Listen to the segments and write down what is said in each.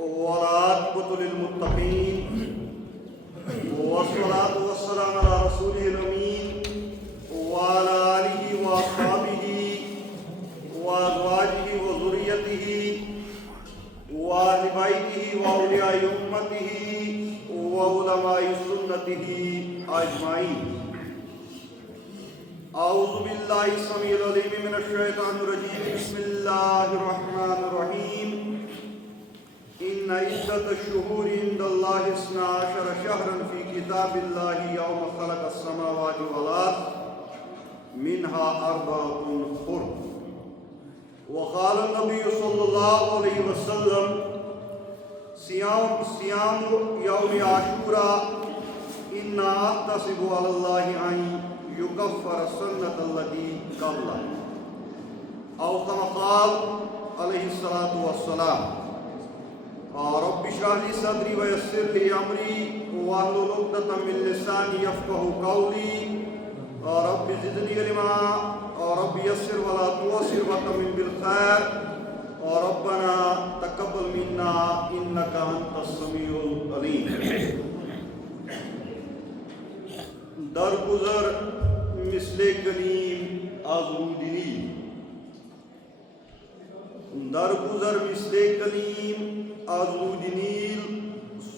والعاقبة للمتقين والصلاة والسلام على رسوله الأمين وعلى آله وأصحابه وأزواجه وذريته وأهل بيته وأولياء أمته وعلماء سنته أجمعين. أعوذ بالله السميع العليم من الشيطان الرجيم. بسم الله الرحمن الرحيم. إن عدة الشهور عند الله 12 شهرا في كتاب الله يوم خلق السماوات والأرض منها 4 حرم. وقال النبي صلى الله عليه وسلم صيام يوم عاشوراء إنا أحتسب على الله أن يكفر السنة التي قبله أو كما قال عليه الصلاة والسلام. رب اشرح لي صدري ويسر لي أمري واحلل عقدة من لساني يفقهوا قولي. رب زدني علما رب يسر ولا تعسر وتمم بالخير. ربنا تقبل منا إنك أنت السميع العليم. درگزر مثل کلیم آزودنی، درگزر مثل کلیم آزودنیل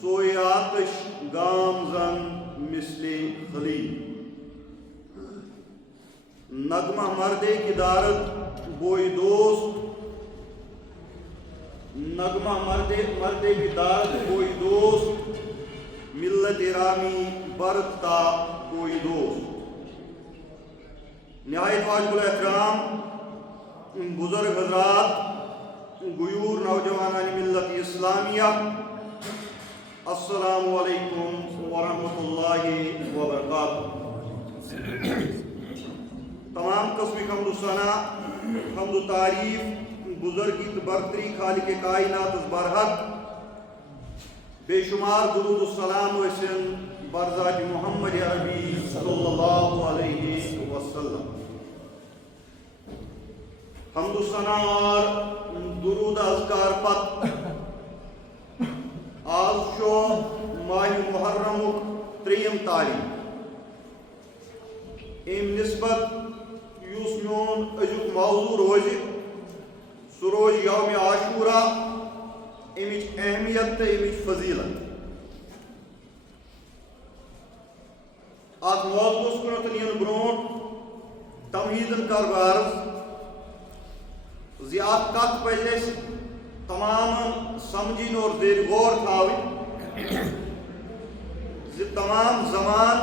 سوی آتش گامزن مثل خلیل. نغمہ مرد کی دارت بوئی دوست، نغمہ مرد کی دارت بوئی دوست، ملت رامی برتا کوئی دوست. نہایت واجب الاحترام بزرگ حضرات، غیور نوجوانان ملت اسلامیہ، السلام علیکم ورحمۃ اللہ وبرکاتہ. تمام قسم حمد و ثنا، حمد و تعریف بزرگی تو برتری خالق کائنات برحق، بے شمار درود و سلام وسن برزاج محمد عربی صلی اللہ علیہ وسلم. حمد و ثنا اور درود اذکار پت آز شو ماہ محرم 3 تاریخ. ام نسبت یوس میون ازیک موضوع روز سہ روز یوم عاشوراء، امچ اہمیت تو امچ فضیلت. ات موضوع کنت نین برونٹ تمہیدن کر عرض زی ات کت پزِ اسہِ تمامن سمجھن اور زیر غور تھاوٕنۍ زِ تمام زمان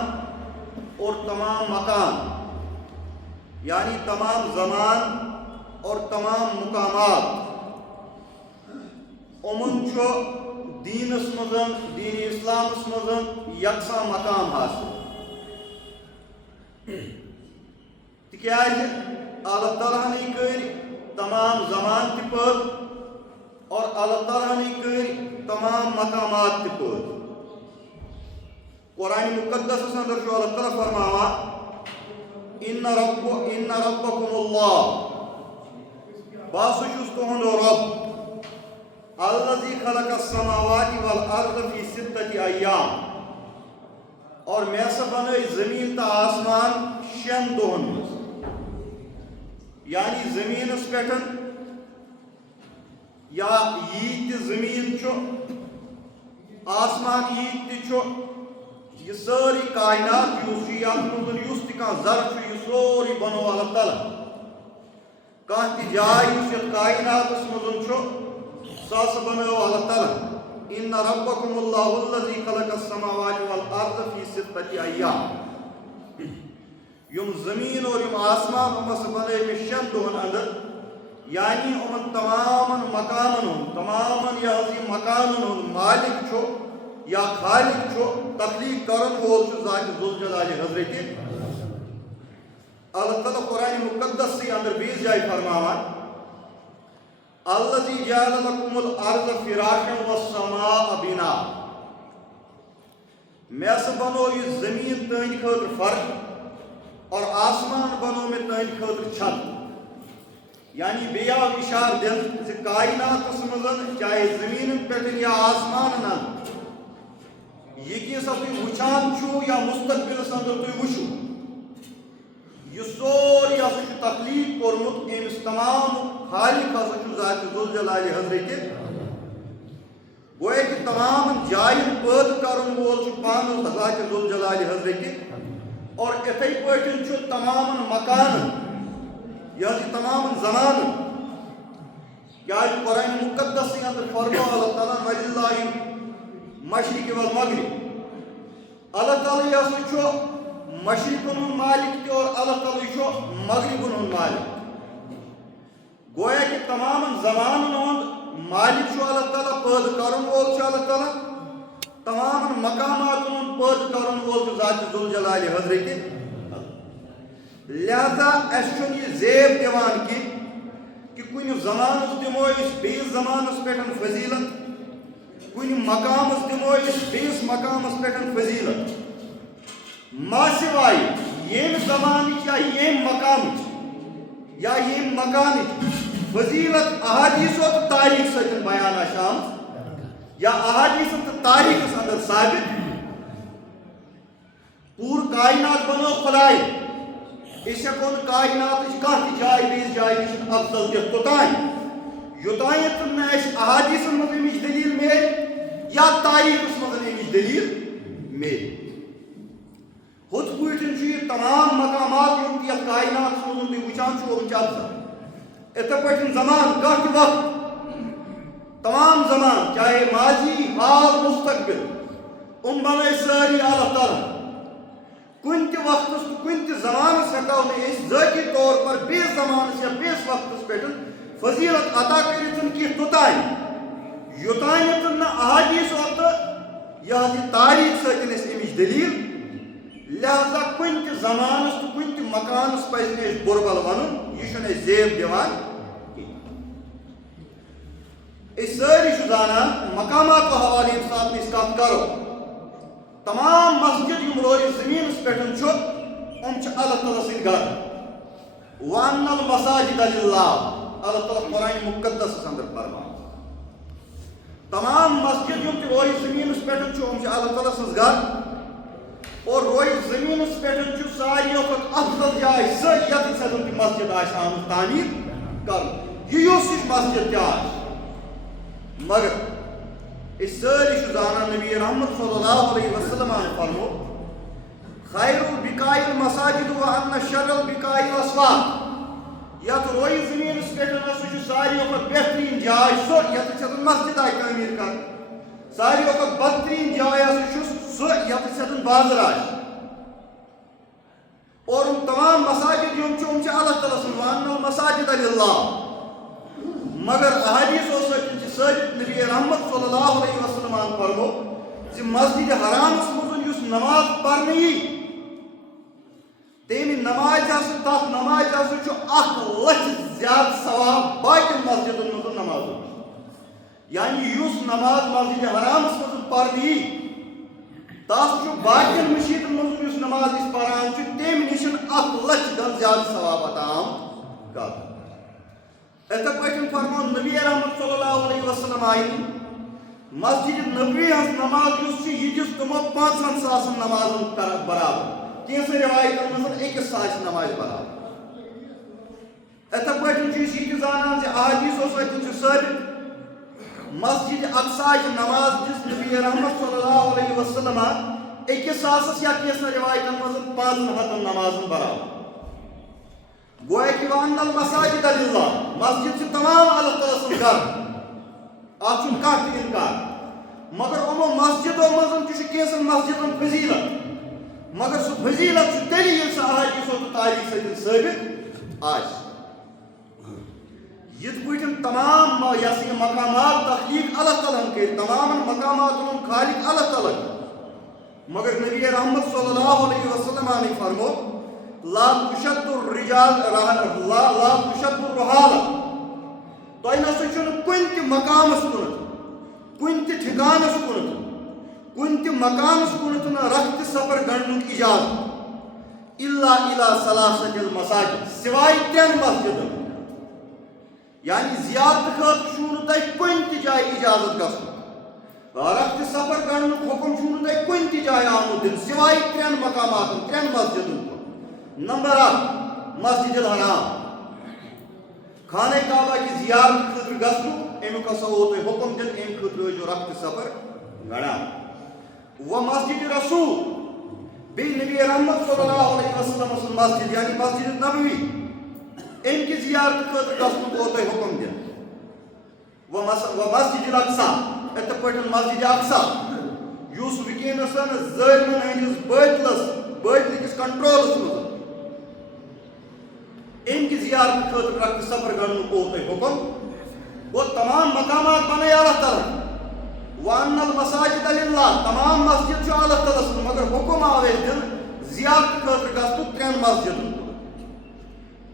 اور تمام مکان، یعنی تمام زمان اور تمام مقامات امن چھُ دینس مزن، دین اسلامس مزن یکساں مقام حاصل. تکیازِ اللہ تعالیٰ ہن کٔرۍ تمام زمان تہِ پٲدٕ اور اللہ تعالیٰ ہن کٔرۍ تمام مقامات تہِ پٲدٕ. قرآن مقدسس اندر چھُ اللہ تعالیٰ فرماوان ان ربکم اللہ، بہٕ ہسا چھُس تُہُنٛد رۄب، الذی خلق السماوات والارض فی 6 ایام، اور میں ہسا بنٲے زمین تو آسمان 6 دۄہن منٛز. یعنی زمینس پٮ۪ٹھ یا ییٖتۍ تہِ زمین چھُ، آسمان ییٖتۍ تہِ چھُ، یہ سٲری کائنات یُس چھُ، یتھ منٛز یُس تہِ کانٛہہ ذر چھُ، یہِ سورُے بنوو اللہ تعالیٰ. کانٛہہ تہِ جاے یُس یتھ کائناتس منٛز چھُ سُہ ہسا بنٲو اللہ تعالیٰ. ان ربکم اللہ الذی خلق السماوات والارض فی 6 ایام. یم زمین اور یم آسمان ہم ہسا بنٲے مےٚ 6 دۄہن اندر. یعنی یِمن تمامن مقامن ہُنٛد، تمامن یہِ حظ یہِ مکانن ہُنٛد مالک چھُ یا خالق چھُ، تخلیق کرن وول چھُ ذات ذوالجلال حضرت اللہ تعالیٰ. قرآن مقدس سی اندر بیٚیِس جایہِ فرماوان الذی جعل لکم الارض فراشا والسماء بناء. میں ہسا بنو یہ زمین تہنٛدِ خٲطرٕ فرش اور آسمان بنو میں تہنٛدِ خٲطرٕ چھت. یعنی بیٚیہِ آو اِشارٕ دِنہٕ زِ کایناتس منٛز چاہے زٔمیٖنن پٮ۪ٹھ یا آسمانن یہِ کہِ ہسا تُہۍ وٕچھان چھُو یا مُستقبِلس انٛدر تُہۍ وٕچھِو یہِ سورُے ہسا چھُ تخلیٖق کوٚرمُت أمِس تمام خالق ہسا چھُ ذاتِ ذوالجلالِ حضرتِ گویا کہ تمام جایَن پٲدٕ کرن وول چھُ پانہٕ ذاتِ ذوالجلالِ حضرتِ اور اِتھَے پٲٹھۍ چھُ تمام مکانن یہ حظ تمام زمانن کیٛازِ قرآنِ مُقدسٕے انٛدر فرموو اللہ تعالیٰ وَلِلَّهِ مشرق والمغرب اللہ تعالیٰ یہ ہسا چھُ مشرقن ہُنٛد مالک تہِ اور اللہ تعالیٰ چھُ مغربن ہُنٛد مالک گویا کہ تمام زمانن ہُنٛد مالک چھُ اللہ تعالیٰ پٲدٕ کرن وول چھُ اللہ تعالیٰ تمام مقاماتن ہُنٛد پٲدٕ کرن وول چھُ ذاتِ ذوالجلالِ حضرتِ لہذا اَسہِ چھُنہٕ یہِ زیب دِوان کہ کُنہِ زمانس دِمو أسۍ بیٚیِس زمانس پٮ۪ٹھ فضیٖلت کُنہِ مقامس دِمو أسۍ بیٚیِس مقامس پٮ۪ٹھ فضیٖلت ماسِوایہِ ییٚمہِ زمانٕچ یا ییٚمہِ مقامٕچ یا ییٚمہِ مکانٕچ فضیٖلت احادیٖثو تہٕ تاریٖخ سۭتۍ بیان آسہِ آمٕژ یا احادیٖثن تہٕ تاریٖخس انٛدر ثابت پوٗرٕ کاینات بنوو خۄدایہِ أسۍ ہٮ۪کو نہٕ کایناتٕچ کانٛہہ تہِ جاے بیٚیِس جایہِ نِش افضل دِتھ توٚتانۍ یوٚتانٮ۪تھ نہٕ اَسہِ احادیٖثن منٛز اَمِچ دٔلیٖل میلہِ یا تاریٖخس منٛز اَمِچ دٔلیٖل میلہِ ہُتھ پٲٹھۍ چھُ یہِ تمام مقامات یِم تہِ یتھ کایناتس منٛز تُہۍ وٕچھان چھِو یِم چھِ افضل یِتھے پٲٹھۍ زمان کانٛہہ تہِ وقت تمام زمان چاہے ماضی حال مستقبل یِم بنٲے سٲری اللہ تعالیٰ کُنہِ تہِ وقتس تہٕ کُنہِ تہِ زمانس ہٮ۪کو نہٕ أسۍ ذٲتی طور پر بیٚیِس زمانس یا بیٚیِس وقتس پٮ۪ٹھ فضیٖلت عطا کٔرِتھ کینٛہہ توٚتانۍ یوٚتانٮ۪تھ نہٕ احادیٖثو تہٕ یہِ حظ یہِ تاریٖخ سۭتۍ اَسہِ اَمِچ دٔلیٖل لہذا کُنہِ تہِ زمانس تہٕ کُنہِ تہِ مکانس پزِ نہٕ اَسہِ بُرٕ بل ونُن یہِ چھُنہٕ اَسہِ زیب دِوان کینٛہہ أسۍ سٲری چھِ زانان مقاماتو حوالہٕ ییٚمہِ ساتہٕ أسۍ کتھ کرو تمام مسجد یِم روزِ زٔمیٖنس پٮ۪ٹھ چھُ یِم چھِ اللہ تعالیٰ سٕنٛدۍ گرٕ وَأَنَّ الْمَسَاجِدَ لِلَّهِ اللہ تعالیٰ قرآنِ مُقدسس انٛدر فرماوان تمام مسجد یِم تہِ روزِ زٔمیٖنس پٮ۪ٹھ چھُ یِم چھِ اللہ تعالیٰ سٕنٛز گرٕ اور روزِ زٔمیٖنس پٮ۪ٹھ چھُ ساروِیو کھۄتہٕ افضل جاے سۄ یتھ سٮ۪زن تہِ مسجد آسہِ آمٕژ تعمیٖر کرنہٕ یہِ یۄس ہِش مسجد تہِ آسہِ مگر أسۍ سٲری چھِ زانان نبی رحمت صلی اللہ علیہ وسلم فرموو خیر البقاء المساجد وان شر البقاء الاسواق یتھ روزِ زٔمیٖنس پٮ۪ٹھ سُہ چھُ ساروِیو کھۄتہٕ بہتریٖن جاے سۄ یتھ سٮ۪زن مسجد آیہِ تعمیٖر کرنہٕ ساروِیو کھۄتہٕ بدتریٖن جاے ہسا چھُ سُہ یتھ سٮ۪زن بازر آسہِ اور یِم تمام مساجد یِم چھِ اللہ تعالیٰ سٕنٛز وَأَنَّ الْمَسَاجِدَ لِلَّهِ مگر احادیٖثو سۭتۍ چھِ ثٲبت نبی رحمت صلی اللہ علیہ وسلم فرموو زِ مسجد حرامس منٛز یُس نماز پرنہٕ یی تمہِ نمازِ ہسا تتھ نمازِ ہسا چھُ 1,00,000 زیادٕ ثواب باقین مسجدن منٛز نمازو نِش یعنی یُس نماز مسجد حرامس منٛز پرنہٕ یی تتھ چھُ باقین مشیٖدن منٛز یُس نماز أسۍ پران چھِ تمہِ نِش 1,00,000 زیادٕ ثواب عطا آمُت کرنہٕ یِتھے پٲٹھۍ فرموو نبی رحمت صلی اللہ علیہ وسلم آیہِ مسجد نبوی ہٕنٛز نماز یُس چھِ یہِ دِژ تِمو 5,000 نمازن برابر کینٛژن رِوایتن منٛز 1,000 نمازِ برابر یِتھے پٲٹھۍ چھِ أسۍ یہِ تہِ زانان زِ احادیٖثو سۭتۍ چھُ ثٲبت مسجد اقصاچ نماز دِژ نبی رحمت صلی اللہ علیہ وسلم 1,000 یا کینٛژن رِوایتن منٛز 500 نمازن برابر گویا کہ وَأَنَّ الْمَسَاجِدَ لِلَّهِ مسجد چھِ تمام اللہ تعالیٰ سُنٛد گرٕ اتھ چھُنہٕ کانٛہہ تہِ اِنکار مگر یِمو مسجدو منٛز تہِ چھُ کینٛژن مسجدن فضیٖلت مگر سُہ فضیٖلت چھُ تیٚلہِ ییٚلہِ سُہ احادیٖثو تہٕ تاریٖخ سۭتۍ ثٲبت آسہِ یِتھ پٲٹھۍ تمام یہِ ہسا یہِ مقامات تخلیٖق اللہ تعالیٰ ہن کٔرۍ تمامن مقاماتن ہُنٛد خالق اللہ تعالیٰ مگر نبی رحمت صلی اللہ علیہ وسلم فرموو لا تشد الرحال تۄہہِ نسا چھُنہٕ کُنہِ تہِ مقامس کُنتھ کُنہِ تہِ ٹھِکانس کُنتھ کُنہِ تہِ مکانس کُنتھ نہٕ رفتہِ سفر گنٛڈنُک اِجازت الا الى ثلاثة المساجد سوائے 3 مسجدن یعنی زیارت خٲطرٕ چھُو نہٕ تۄہہِ کُنہِ تہِ جایہِ اِجازت گژھُن رفتہِ سفر کرنُک حُکم چھُو نہٕ تۄہہِ کُنہِ تہِ جایہِ آمُت دِنہٕ سِوایہِ 3 مقاماتن 3 مسجدن کُن نمبر 1 مسجد الحرام خانہ کعبہ کی زیارت خٲطرٕ گژھنُک امیُک ہسا اوٚو تۄہہِ حُکم دِنہٕ امہِ خٲطرٕ ٲسۍزیو رفتہِ سفر گڑان و مسجد رسول بیٚیہِ نبی رحمت صلی اللہ علیہ وسلم سُنٛد مسجد یعنی مسجد نبوی امہِ کہِ زیارت خٲطرٕ گژھنُک اوٚو تۄہہِ حُکم دِنہٕ و مسجد الاقصی یِتھٕ پٲٹھۍ مسجد اقصی یُس وٕنکیٚنس ظٲلمن ہٕنٛدِس بٲطلٕکِس کنٹرولس منٛز امہِ کہِ زیارت خٲطرٕ رفتہِ سفر کرنُک اوٚو تۄہہِ حُکم گوٚو تمام مقامات بنٲے اللہ تعالیٰ وَأَنَّ الْمَسَاجِدَ لِلَّهِ تمام مسجد چھُ اللہ تعالیٰ سُنٛد مگر حُکم آو اَسہِ دِنہٕ زیارت خٲطرٕ گژھنُک 3 مسجدن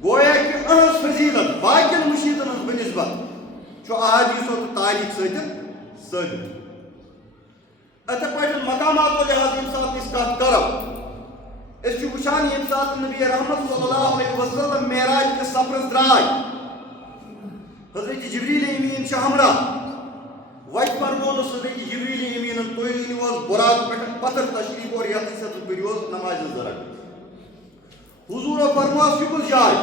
گویا کہِ أہٕنٛز فضیٖلت باقین مشیٖدن ہٕنٛز بنسبت چھُ احادیٖثو تہٕ تاریٖخ سۭتۍ ثٲبت یِتھٕے پٲٹھۍ مقاماتو لحاظ ییٚمہِ ساتہٕ أسۍ کتھ کرو أسۍ چھِ وٕچھان ییٚمہِ ساتہٕ نبی رحمت صلی اللہ علیہ وسلم معراج کِس سفرس درٛاے حضرت جبریٖل امیٖن چھِ ہمراہ وتہِ فرمونس حضرت جبریٖل امیٖنن تُہۍ أنِو حظ بُراق پٮ۪ٹھ پتھر تشریٖف اور یتھ سۭتۍ پٔرِو حظ نمازِ 2 رکعت حضوٗرو فرموہس یہِ کُس جاے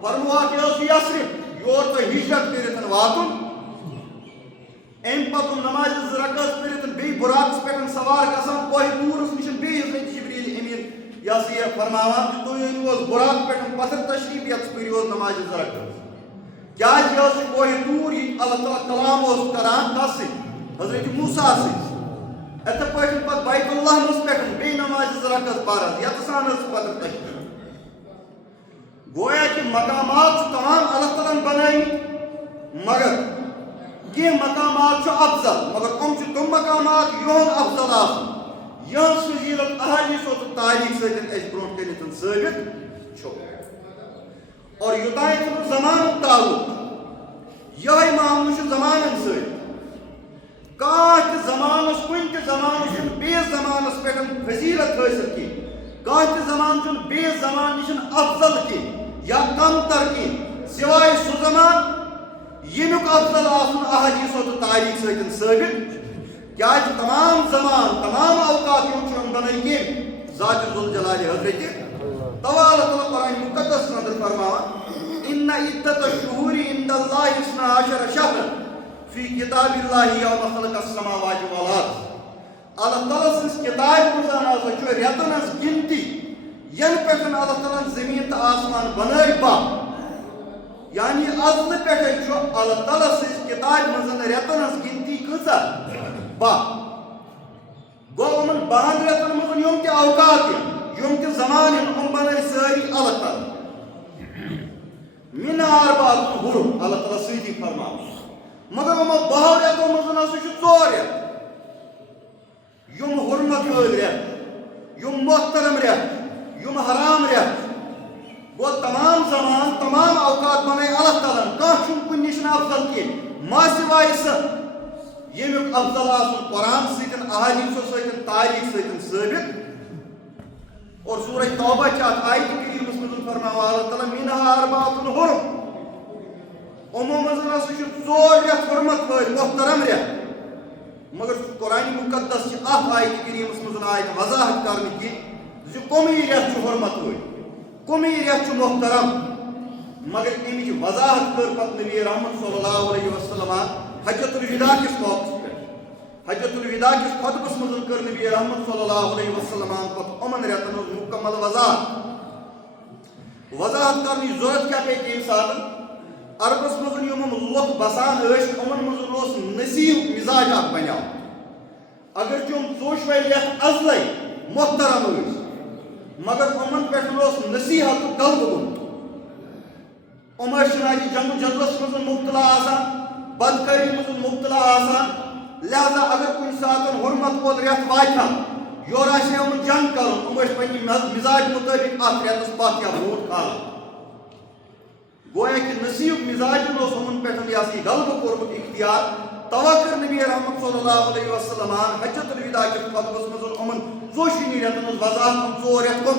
فرموہکھ یہِ حظ چھُ یثرب یور تۄہہِ ہجرت کٔرِتھ واتُن امہِ پتہٕ نمازِ 2 رکعت پٔرِتھ بیٚیہِ بُراقس پٮ۪ٹھ سوار گژھان کوہِ دوٗرس نِش بیٚیہِ حضرت جبریٖل امیٖن یہِ ہسا یہِ فرماوان کہِ تُہۍ أنِو حظ بُراق پٮ۪ٹھ پتھر تشریٖف یتھ پٔرِو حظ نمازِ 2 رکعت کیٛازِ یہِ حظ چھُ کوہِ دوٗر یہِ اللہ تعالیٰ کلام اوس کران کس سۭتۍ حضرت موسیٰ سۭتۍ یِتھٕے پٲٹھۍ پتہٕ بیت اللہس پٮ۪ٹھ بیٚیہِ نمازِ 2 رکعت پران یتھ سان حظ پتھر تشریٖف گویا کہ مقامات چھِ تمام اللہ تعالیٰ ہن بنٲیمٕتۍ مگر کینٛہہ مقامات چھُ افضل مگر یِم چھِ تِم مقامات یِہُنٛد افضل آسُن یِہٕنٛز فضیٖلت احادیٖثو تہٕ تاریٖخ سۭتۍ اَسہِ برونٛٹھ کٔنٮ۪تھ ثٲبت چھُ اور یوٚتانۍ چھُنہٕ زمانُک تعلق یِہوٚے معاملہٕ چھُ زمانن سۭتۍ کانٛہہ تہِ زمانس کُنہِ تہِ زمانہٕ چھُنہٕ بیٚیِس زمانس پٮ۪ٹھ فضیٖلت حٲصِل کینٛہہ کانٛہہ تہِ زمانہٕ چھُنہٕ بیٚیِس زمانہٕ نِش افضل کینٛہہ یا کم تر کینٛہہ سِوایے سُہ زمانہٕ ییٚمیُک افضل آسُن احادیٖثو تہٕ تاریٖخ سۭتۍ ثٲبت کیٛازِ تمام زمان تمام اوقات یِم چھِ یِم بنٲے کٔمۍ ذاتِ ذوالجلالِ حضرتِ تَوَے اللہ تعالیٰ قرآنِ مُقدس اندر فرماوان اِنَّ عِدَّتَ الشُّهُورِ عِندَ اللہِ 12 شهرًا فی کِتابِ اللہِ یومَ خَلَقَ السَّمَاواتِ وَالْأَرْضَ اللہ تعالیٰ سٕنٛز کِتابہِ منٛز ہسا چھُ رٮ۪تن ہٕنٛز گِنتی ینہٕ پٮ۪ٹھ اللہ تعالیٰ ہن زٔمیٖن تہٕ آسمان بنٲے باہ یعنی ازلہٕ پٮ۪ٹھے چھُ اللہ تعالیٰ سٕنٛزِ کِتابہِ منٛز رٮ۪تن ہٕنٛز گِنتی کۭژاہ باہ گوٚو یِمن 12 رٮ۪تن منٛز یِم تہِ اوقات یِم تہِ زمان یِم بنٲے سٲری اللہ تعالیٰ مِنہا أربعة حُرُم اللہ تعالیٰ سۭتی فرماوان مگر یِمو 12 رٮ۪تو منٛز ہسا چھُ 4 رٮ۪تھ یِم حُرمت وٲلۍ رٮ۪تھ یِم محترم رٮ۪تھ یِم حرام رٮ۪تھ گوٚو تمام زمان تمام اوقات بنٲے اللہ تعالیٰ ہن کانٛہہ چھُنہٕ کُنہِ نِش افضل کینٛہہ ما سِوایے سُہ ییٚمیُک افضل آسُن قرآن سۭتۍ احادیٖثو سۭتۍ تاریٖخ سۭتۍ ثٲبت اور سورہ توبہ چھِ اتھ آیتہِ کریٖمس منٛز فرماوان اللہ تعالیٰ مِنہا أربعة حُرُم یِمو منٛز ہسا چھِ 4 رٮ۪تھ حُرمت وٲلۍ محترم رٮ۪تھ مگر قرآنِ مُقدس چھِ اتھ آیتہِ کریٖمس منٛز آیہِ وضاحت کرنہٕ کہِ زِ کُمٕے رٮ۪تھ چھُ حُرمت وٲلۍ کُمٕے رٮ۪تھ چھُ محترم مگر امِچ وضاحت کٔر پتہٕ نبی رحمت صلی اللہ علیہ وسلم حجۃ الوداع کِس موقعس پٮ۪ٹھ حجۃ الوداع کِس خطبس منٛز کٔر نبی رحمت صلی اللہ علیہ وسلم پتہٕ یِمن رٮ۪تن ہٕنٛز مُکمل وضاحت کرنٕچ ضروٗرت کیٛاہ پیٚیہِ تَمہِ ساتہٕ عربس منٛز یِم لُکھ بسان ٲسۍ یِمن منٛز اوس نصیٖحُک مِزاج اکھ بنیٛومُت اگرچہِ یِم ژوٚشوَے رٮ۪تھ ازلے محترم ٲسۍ مگر یِمن پٮ۪ٹھ اوس نصیٖحتُک غلبہٕ گوٚمُت یِم ٲسۍ چنانچہِ جنگ و جدلس منٛز مُبتلا آسان بدکٲری منٛز مُبتلا آسان لہذا اگر کُنہِ ساتہٕ حُرمت وول رٮ۪تھ واتہِ ہا یورٕ آسہِ ہا یِمن جنگ کرُن یِم ٲسۍ پننہِ مِزاج مُطٲبِق اتھ رٮ۪تس پتھ یا برونٛٹھ کھالان گویا کہ نصیٖحُک مِزاجن اوس یِمن پٮ۪ٹھ یہِ ہسا یہِ غلبہٕ کوٚرمُت اختیار توے کٔر نبی رحمت صلی اللہ علیہ وسلم حجۃ الوداع کِس خطبس منٛز یِمن ژوٚشوٕنی رٮ۪تن ہٕنٛز وضاحت 4 رٮ۪تھ کٕم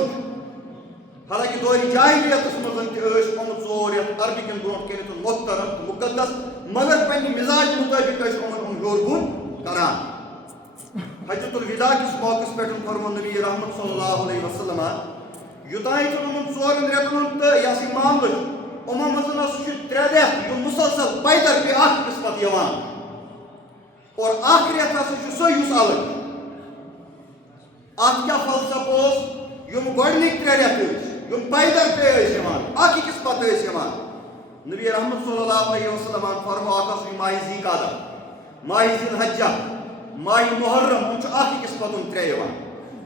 چھِ حالانکہ دور جاہلیتس مزن تہ ژور یتھ عربی کن برونٹ کنتھ محترم تو مقدس مگر پنہ مزاج مطابق ہم ہیور بون کران حجۃ الوداع کس موقع پہ فرمو نبی رحمت صلی اللہ علیہ وسلم یوتان ژورن رٮ۪تن تو یہ معاملہ یِمو منٛز ترٛےٚ رٮ۪تھ یِم مسلسل پیدر پہ اکھ أکِس پتہٕ یِوان اور اکھ رٮ۪تھ ہسا چھُ سُہ یُس الگ اتھ کیٛاہ فلسفہٕ اوس یِم گۄڈنِکۍ ترٛےٚ رٮ۪تھ ٲسۍ یِم پیدر پہ ٲسۍ یِوان اکھ أکِس پتہٕ ٲسۍ یِوان نبی رحمت صلی اللہ علیہ وسلم فرمو اکھ اوس ماہِ ذی قعدہ ماہِ ذی الحجہ ماہِ محرم یِم چھِ اکھ أکِس پتہٕ ترٛےٚ یِوان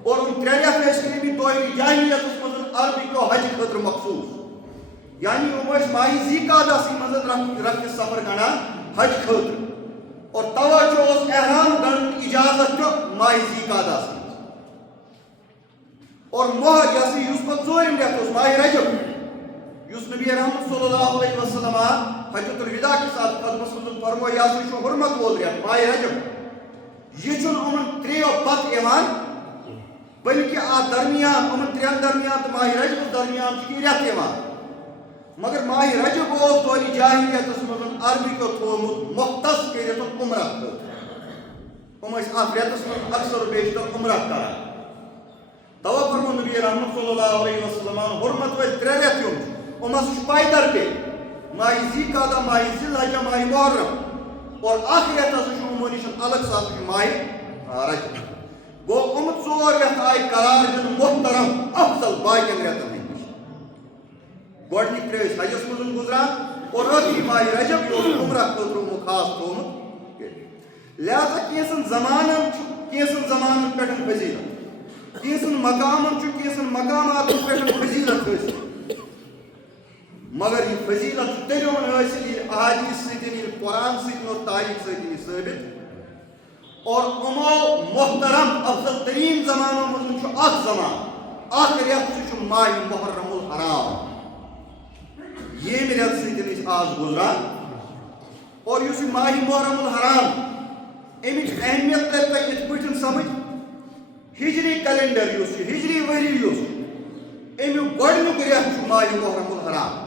اور ترٛےٚ رٮ۪تھ ٲسۍ کٔرمٕتۍ دورِ جاہلیتس منٛز عربی کیو حجہِ خٲطرٕ مخصوٗص یعنی ٲسۍ ماہِ ذی قعدسٕے منٛز رفتِ سفر گنڈان حج خٲطرٕ اور توجہ اوس احرام گنڈنُک اجازت تہِ ماہِ ذی قعدس منٛز اور مہر یس پتہٕ ژوٗرِم رٮ۪تھ اوس ماہِ رجب یُس نبی رحمت صلی اللہ علیہ وسلم حجۃ الوداع کِس اتھ خطبس منٛز فرمو یہِ ہسا چھُ حرمت وول رٮ۪تھ ماہِ رجب یہِ چھُنہٕ یِمن ترٛیٚیو پتہٕ یِوان بلکہ اتھ درمیان یِمن ترٛٮ۪ن درمیان تہٕ ماہِ رجبس درمیان چھُ یہِ رٮ۪تھ یِوان مگر ماہِ رجب اوس دورِ جاہلیتس منٛز عربی کیو تھوٚومُت مختص کٔرِتھ عمرہ خٲطرٕ یِم ٲسۍ اتھ رٮ۪تس منٛز اکثر و بیشتر عمرہ کران توے فرمو نبی رحمت صلی اللہ علیہ وسلم حرمت وٲلۍ ترٛےٚ رٮ۪تھ یِم یِم ہسا چھِ پیدر پہ ماہِ ذی قعدہ ماہِ ذی الحجہ ماہِ محرم اور اکھ رٮ۪تھ ہسا چھُ یِمو نِش الگ سُہ ہسا چھُ ماہِ رجب گوٚو یِم ژور رٮ۪تھ آیہِ قرار دِنہٕ محترم افضل باقین رٮ۪تن ہٕنٛدۍ نِش گۄڈنِکۍ ترٛےٚ ٲسۍ حجس منٛز گُزران اور ٲخری ماہِ رجب یہِ اوس عمرہ خٲطرٕ یِمو خاص تھوٚومُت لہذا کینٛژن زمانن چھُ کینٛژن زمانن پٮ۪ٹھ فضیلت کینٛژن مقامن چھُ کینٛژن مقاماتن پٮ۪ٹھ فضیلت حٲصِل مگر یہ فضیلت چھُ تیٚلہِ یِوان حٲصِل ییٚلہِ احادیث سۭتۍ ییٚلہِ قرآن سۭتۍ اور تاریٖخ سۭتۍ یہِ ثٲبت اور یِمو محترم افضل تریٖن زمانو منٛز چھُ اکھ زمان اکھ رٮ۪تھ سُہ چھُ ماہِ محرم الحرام ییٚمہِ رٮ۪تہٕ سۭتۍ أسۍ آز گُزران اور یُس یہِ ماہِ محرم الحرام اَمِچ اہمیت تَرِ تۄہہِ یِتھ پٲٹھۍ سمجھ ہجری کیلنڈر یُس چھُ ہجری ؤری یُس اَمیُک گۄڈنیُک رٮ۪تھ چھُ ماہِ محرم الحرام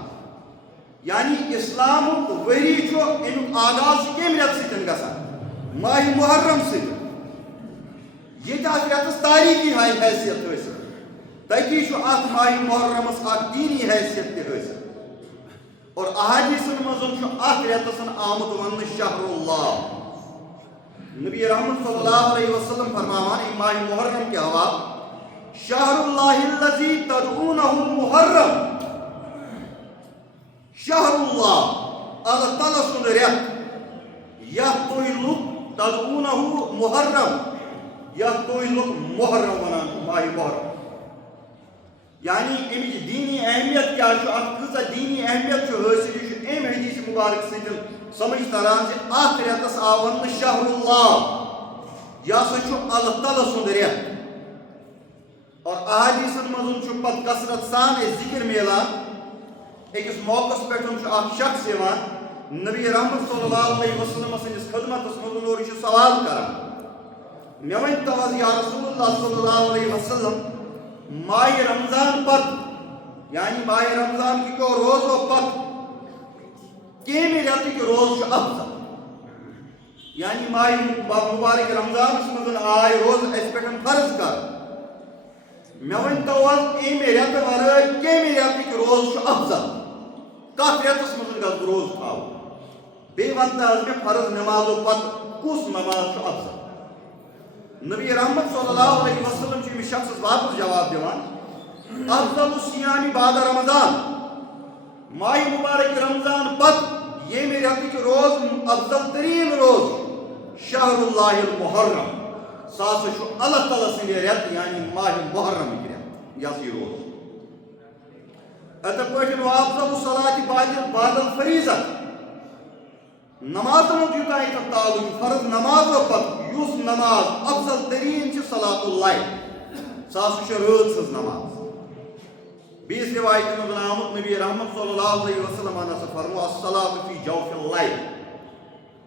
یعنی اسلامُک ؤری چھُ اَمیُک آغاز چھُ کمہِ رٮ۪تہٕ سۭتۍ گژھان ماہِ محرم سۭتۍ ییٚتہِ اَتھ رٮ۪تَس تاریٖخی حیثیت حٲصِل تٔتی چھُ اَتھ ماہِ محرمس اکھ دیٖنی حیثیت تہِ حٲصِل اور احادیثن منٛز چھُ اَتھ رٮ۪تس آمُت وننہٕ شہر اللہ نبی رحمت صلی اللہ علیہ وسلم فرماوان اَمہِ ماہِ محرم کہِ حوالہٕ شہر اللہ الذی تدعونہ محرم شہر اللہ اللہ تعالیٰ سُنٛد رٮ۪تھ یتھ تُہۍ لُکھ تدعونہ محرم یتھ تُہۍ لُکھ محرم ونان چھِو ماہِ محرم یعنی امِچ دیٖنی اہمیت کیٛاہ چھُ اتھ کۭژاہ دیٖنی اہمیت چھُ حٲصِل یہِ چھُ امہِ حدیث مُبارک سۭتۍ سمجھ تران زِ اتھ رٮ۪تس آو وننہٕ شہر اللہ یہِ ہسا چھُ اللہ تعالیٰ سُنٛد رٮ۪تھ اور احادیثن منٛز چھُ پتہٕ کثرت سان اَسہِ ذِکر میلان أکِس موقعس پٮ۪ٹھ چھُ اکھ شخص یِوان نبی رحمت صلی اللہ علیہ وسلم سٕنٛدِس خدمتس منٛز اور یہِ چھُ سوال کران مےٚ ؤنۍتو حظ یا رسول اللہ صلی اللہ علیہ وسلم ماہِ رمضان پتہٕ یعنی ماہِ رمضان کیو روزو پتہٕ کمہِ رٮ۪تٕکۍ روزٕ چھُ افضل یعنی ماہِ مُبارک رمضانس منٛز آے روزٕ اَسہِ پٮ۪ٹھ فرض کرنہٕ مےٚ ؤنۍتو حظ اَمہِ رٮ۪تہٕ ورٲے کمہِ رٮ۪تٕکۍ روزٕ چھُ افضل کتھ رٮ۪تس منٛز گژھٕ بہٕ روزٕ تھاوُن بیٚیہِ ون تہٕ حظ مےٚ فرض نٮ۪مازو پتہٕ کُس نماز چھُ افضل نبی رحمت صلی اللہ علیہ وسلم چھُ أمِس شخصس واپس جواب دِوان افضل الصیام بعد رمضان ماہِ مُبارک رمضان پتہٕ ییٚمہِ رٮ۪تٕکۍ روز افضل تریٖن روز شہر اللہ المحرم سُہ ہسا چھُ اللہ تعالیٰ سٕنٛدِ رٮ۪تہٕ یعنی ماہِ محرمٕکۍ رٮ۪تھ یہِ ہسا یہِ روز یِتھے پٲٹھۍ وافضل الصلاۃ بعد الفریضہ نمازن ہُنٛد یوٗتاہ ییٚتٮ۪تھ تعلق چھُ فرض نمازو پتہٕ یُس نماز افضل تریٖن چھِ صلاۃ اللَیل سُہ ہسا چھِ رٲژ ہٕنٛز نماز بیٚیِس رِوایتہِ منٛز آمُت نبی رحمت صلی اللہ علیہ وسلم ہسا فرمو الصلاۃ فی جوفِ اللَیل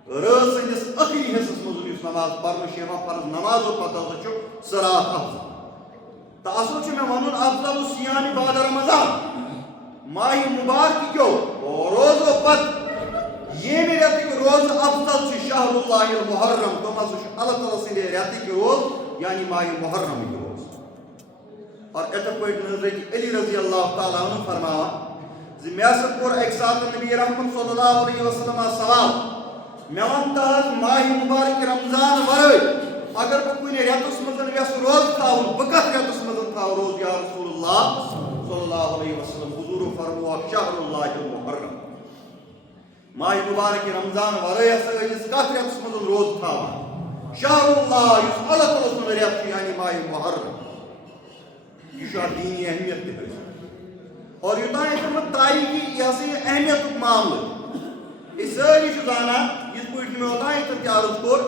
رٲژ سٕنٛدِس ٲخری حِصس منٛز یُس نماز پرنہٕ چھِ یِوان فرض نمازو پتہٕ ہسا چھُ سۄ راتھ افضل تو اصل میں ون افضل الصیام بعد رمضان ماہ مبارک کیو روزو پت یہ رتک روز افضل شہر اللہ المحرم تم اللہ تعالیٰ سند رتک روز یعنی ماہ محرم کی روز. اور اتھ پہ حضرت علی رضی اللہ تعالیٰ عنہ فرماوا میں ہسا کور ایک سات نبی رحمت صلی اللہ علیہ وسلم سوال میں ون تحت ماہ مبارک رمضان ورائے اگر بہ کن رتس مز یس روز تھاون بہ کت رتس مز تھاو روز یا رسول اللہ صلی اللہ علیہ وسلم حضور فرموا شہر اللہ المحرم ماہ مبارک رمضان ورائے ہسا اس کت رتس مز روز تھاوان شہر اللہ یس اللہ تعالیٰ سن رت یعنی ماہ محرم یہ دینی اہمیت تہ اور یوتان یہ تاریخی یہ اہمیت معاملہ یہ ساری زانان یت پہ میں اوتان تہ عرض کور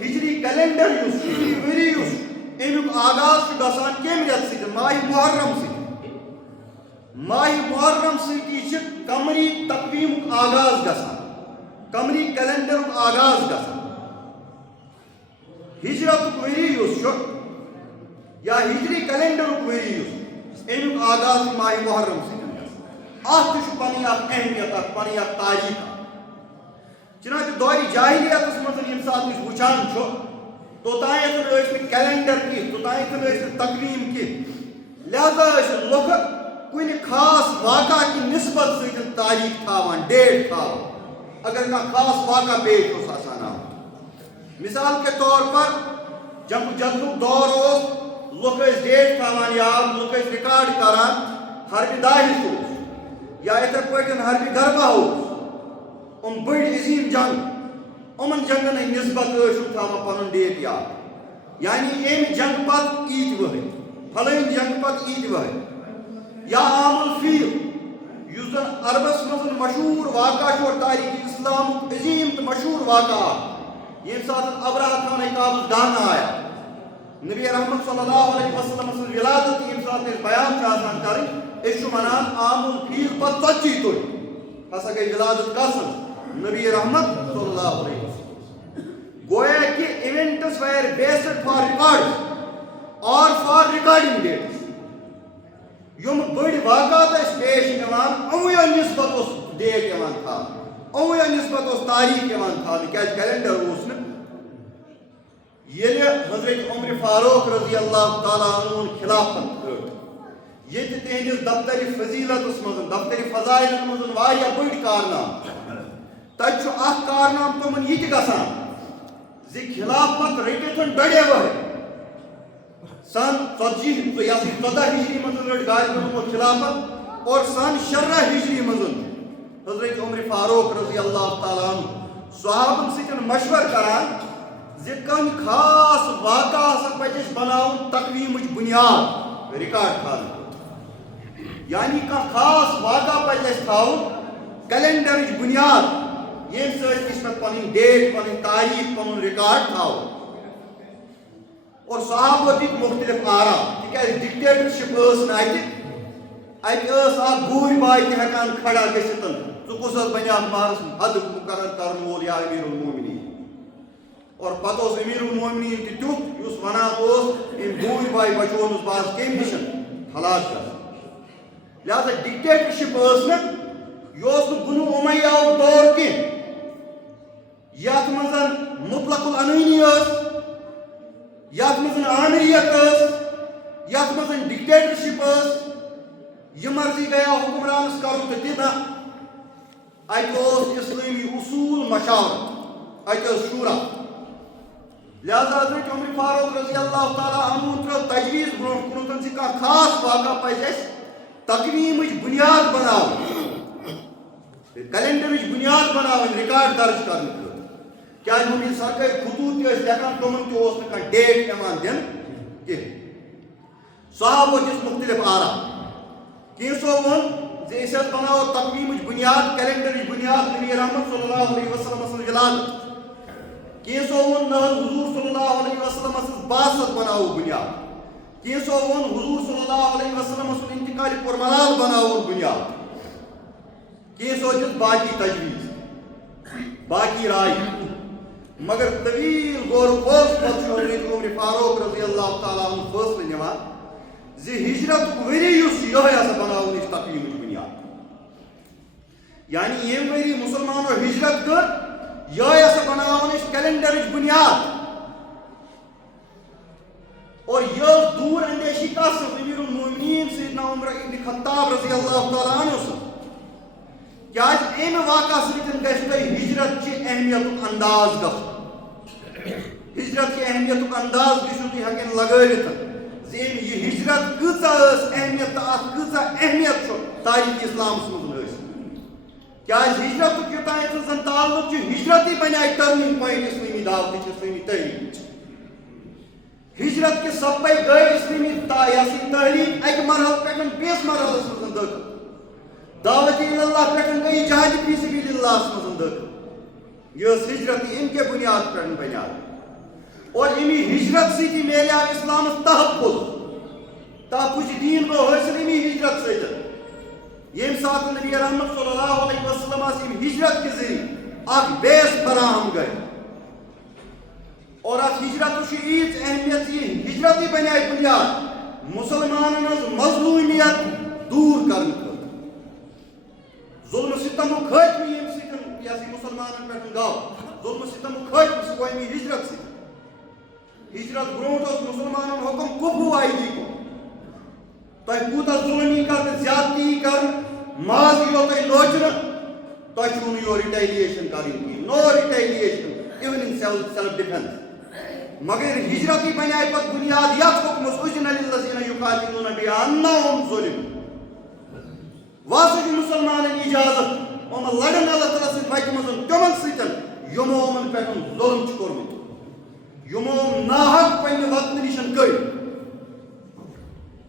ہجری کیلنڈر ہجری وری امیک آغاز گژھان کمہ رت ست ماہ محرم ست ماہ محرم ستی قمری تقویم آغاز گژھان قمری کیلنڈر آغاز گژھان ہجرت وری یا ہجری کیلنڈر وری امیک آغاز ماہ محرم ست ات پنی اہمیت پنی تاریخ چنانچہ دور جاہلیت مز یم سات وچان توتانیت کیلنڈر کی توتانیت تقویم کی لہذا لوگ کن خاص واقعہ کی نسبت ست تاریخ تھاوان ڈیٹ تھاوان اگر کھانا خاص واقعہ پیش آسان مثال کے طور پر جنگ جدل دور لوگ ڈیٹ تھاوان یاد لوگ ریکارڈ کران حرب داہس یا اتھے پٲٹھۍ حرب گربا بڑ عظیم جنگ امن جنگن نسبت تھاوان پنن ڈیٹ یاد یعنی ام جنگ پت عید وحی فلٲنۍ جنگ پت عید وحی یا عام الفیل یس زن عربس مز مشہور واقعہ اور تاریخ اسلام عظیم تو مشہور واقعہ یم سات ابرہہ خان قابل دان آیا نبی رحمت صلی اللہ علیہ وسلم سن ولادت یم سات بیان کریں اس منان عام الفیل پت 40 تر ہسا گئی ولادت قسم نبی رحمت صلی اللہ علیہ وسلم گویا کہ events were based for record اور فار ریکارڈنگ ڈیٹس یم بڑ واقعات پیش نوان اویا نسبت اس ڈیٹ یوان تھا اویا نسبت اس تاریخ یوان تھا کیا کیلنڈر اس نے یہ حضرت عمر فاروق رضی اللہ تعالیٰ عنہ خلافت یہ تہندس دفتر فضیلت مز دفتر فضائل مز واریاہ بڑ کارنام تت اخ کارنام تمن یہ گژھان زِ خلافت رٹتھ ڈڑے وہر سن 14 ہجری مز رٹ غالب خلافت اور سن 15 ہجری مز حضرت عمر فاروق رضی اللہ تعالیٰ عنہ صحابن سۭتۍ مشور کران زِ کن خاص واقعہ ہسا پزِ اسہِ بناوُن تقویٖمٕچ بنیاد ریکارڈ تھاونہٕ یعنی کانٛہہ خاص واقعہ پزِ اسہِ تھاوُن کیلنڈرٕچ بنیاد ییٚمہِ سۭتۍ أسۍ پتہٕ پنٕنۍ ڈیٹ پنٕنۍ تاریخ پنُن ریکارڈ تھاوو اور صحابو دِتۍ مختلف آرا تِکیٛازِ ڈکٹیٹرشپ ٲس نہٕ اَتہِ ٲس اکھ بوٗرۍ باے تہِ ہٮ۪کان کھڑا گٔژھِتھ ژٕ کُس حظ بنیٛاکھ مہرس حد مقرر کرن وول یا أمیٖر المومنیٖن اور پتہٕ اوس أمیٖر المومنیٖن تہِ تیُتھ یُس ونان اوس أمۍ بوٗرۍ باے بچوونس بہٕ کمہِ نِش ہلاک گژھان لہذا ڈکٹیٹرشپ ٲس نہٕ یہِ اوس نہٕ بنو امیہ دور کینٛہہ یتھ منٛز مطلق العنٲنی ٲس یتھ منٛز آنریت ٲس یتھ منٛز ڈکٹیٹرشپ ٲس یہ مرضی گیا حکمرانس کرُن تہٕ دِ نہ اتہِ اوس اسلٲمی اصوٗل مشاورت اتہِ ٲس شورا لہذا حضرت عمر فاروق رضی اللہ تعالیٰ عنہ ترٲو تجویٖز برونٛٹھ کُنتھ زِ کانٛہہ خاص واقعہ پزِ اسہِ تقویٖمٕچ بنیاد بناوٕنۍ کیلنڈرٕچ بنیاد بناوٕنۍ ریکارڈ درج کرنہٕ خٲطرٕ کیٛازِ ہُم ییٚلہِ سرکٲرۍ خطوٗط تہِ ٲسۍ لیکھان تِمن تہِ اوس نہٕ کانٛہہ ڈیٹ یِوان دِنہٕ کینٛہہ صحابو دِژ مختلف آرا کینٛژھو ووٚن زِ أسۍ حظ بناوو تقویٖمٕچ بنیاد کیلنڈرٕچ بنیاد نبی رحمت صلی اللہ علیہ وسلم سٕنٛز ولادت کینٛژھو ووٚن نہ حظ حضوٗر صلی اللہ علیہ وسلم سٕنٛز بعثت بناوو بنیاد کینٛژھو ووٚن حضوٗر صلی اللہ علیہ وسلم سُنٛد انتقالِ پُرملال بناوون بنیاد کینٛژھو دِژ باقی تجویٖز باقی رائے مگر طویل غور و خوض پتہٕ چھُ حضرت عمر فاروق رضی اللہ تعالیٰ عنہ فٲصلہٕ نِوان ہجرت وری یہ بناون تقویم بنیاد یعنی یم وری مسلمانوں ہجرت کر یہ بناون کیلنڈر بنیاد اور یہ دور اندیشی کس امیر المومنین سیدنا عمر ابن خطاب رضی اللہ تعالیٰ عنہ کیا ام واقعہ سۭتۍ گژھِ تۄہہِ ہجرت چہِ اہمیتُک انداز گژھُن ہجرت چہِ اہمیتُک انداز گژھِو تُہۍ ہٮ۪کن لگٲوِتھ زِ یہ ہجرت کۭژاہ ٲس اہمیت تہٕ اَتھ کۭژاہ اہمیت چھُ تاریخ اسلامس منٛز ٲسۍ کیٛازِ ہجرتُک یوٚتانۍ زن تعلق چھُ ہجرتٕے بنیٛاے ٹرننگ پوینٹ اسلٲمی دعوتٕچ اسلٲمی تحریٖکٕچ ہجرت کے سببے گئی اسلامی تحریک اکہ مرحلہ پہ بیس مرحلہ مز داخل دعوت اللہ پہ گئی جہاد فی سبیل اللہ مز داخل یہ ہجرت ان کے بنیاد پہ بنیاد اور امی ہجرت سی میلیا اسلام تحفظ دین گو حاصل امی ہجرت ست یم سات نبی رحمت صلی اللہ علیہ وسلم ہجرت کے ذریعے اخ بیس فراہم گئی اور ات ہجرت ایز اہمیت یہ ہجرت بنیائے بنیاد مسلمان مظلومیت دور کرنے ظلم ستم خاتمہ یم سی مسلمان پہ گو ظلم ستم خاتمہ سہ گو امی ہجرت سی ہجرت برونٹ مسلمان حکم کفو آئی کو تہ کوتہ ظلمی کر زیادتی کر ماض یو تہ لوچن تہ چھو یو ریٹیلیشن کریں نو retaliation even in self defence مگر ہجرت بنیائے پت بنیاد یت حکمس اذن للذین یقاتلون بانہم ظلم واسہ مسلمان اجازت ام لڑن اللہ تعالیٰ سۭتۍ وتہِ منٛز تِمن سۭتۍ یِمو یِمن پٮ۪ٹھ ظلم چھُ کوٚرمُت یِمو ناحق پننہِ وطنہٕ نِش کٔڑۍ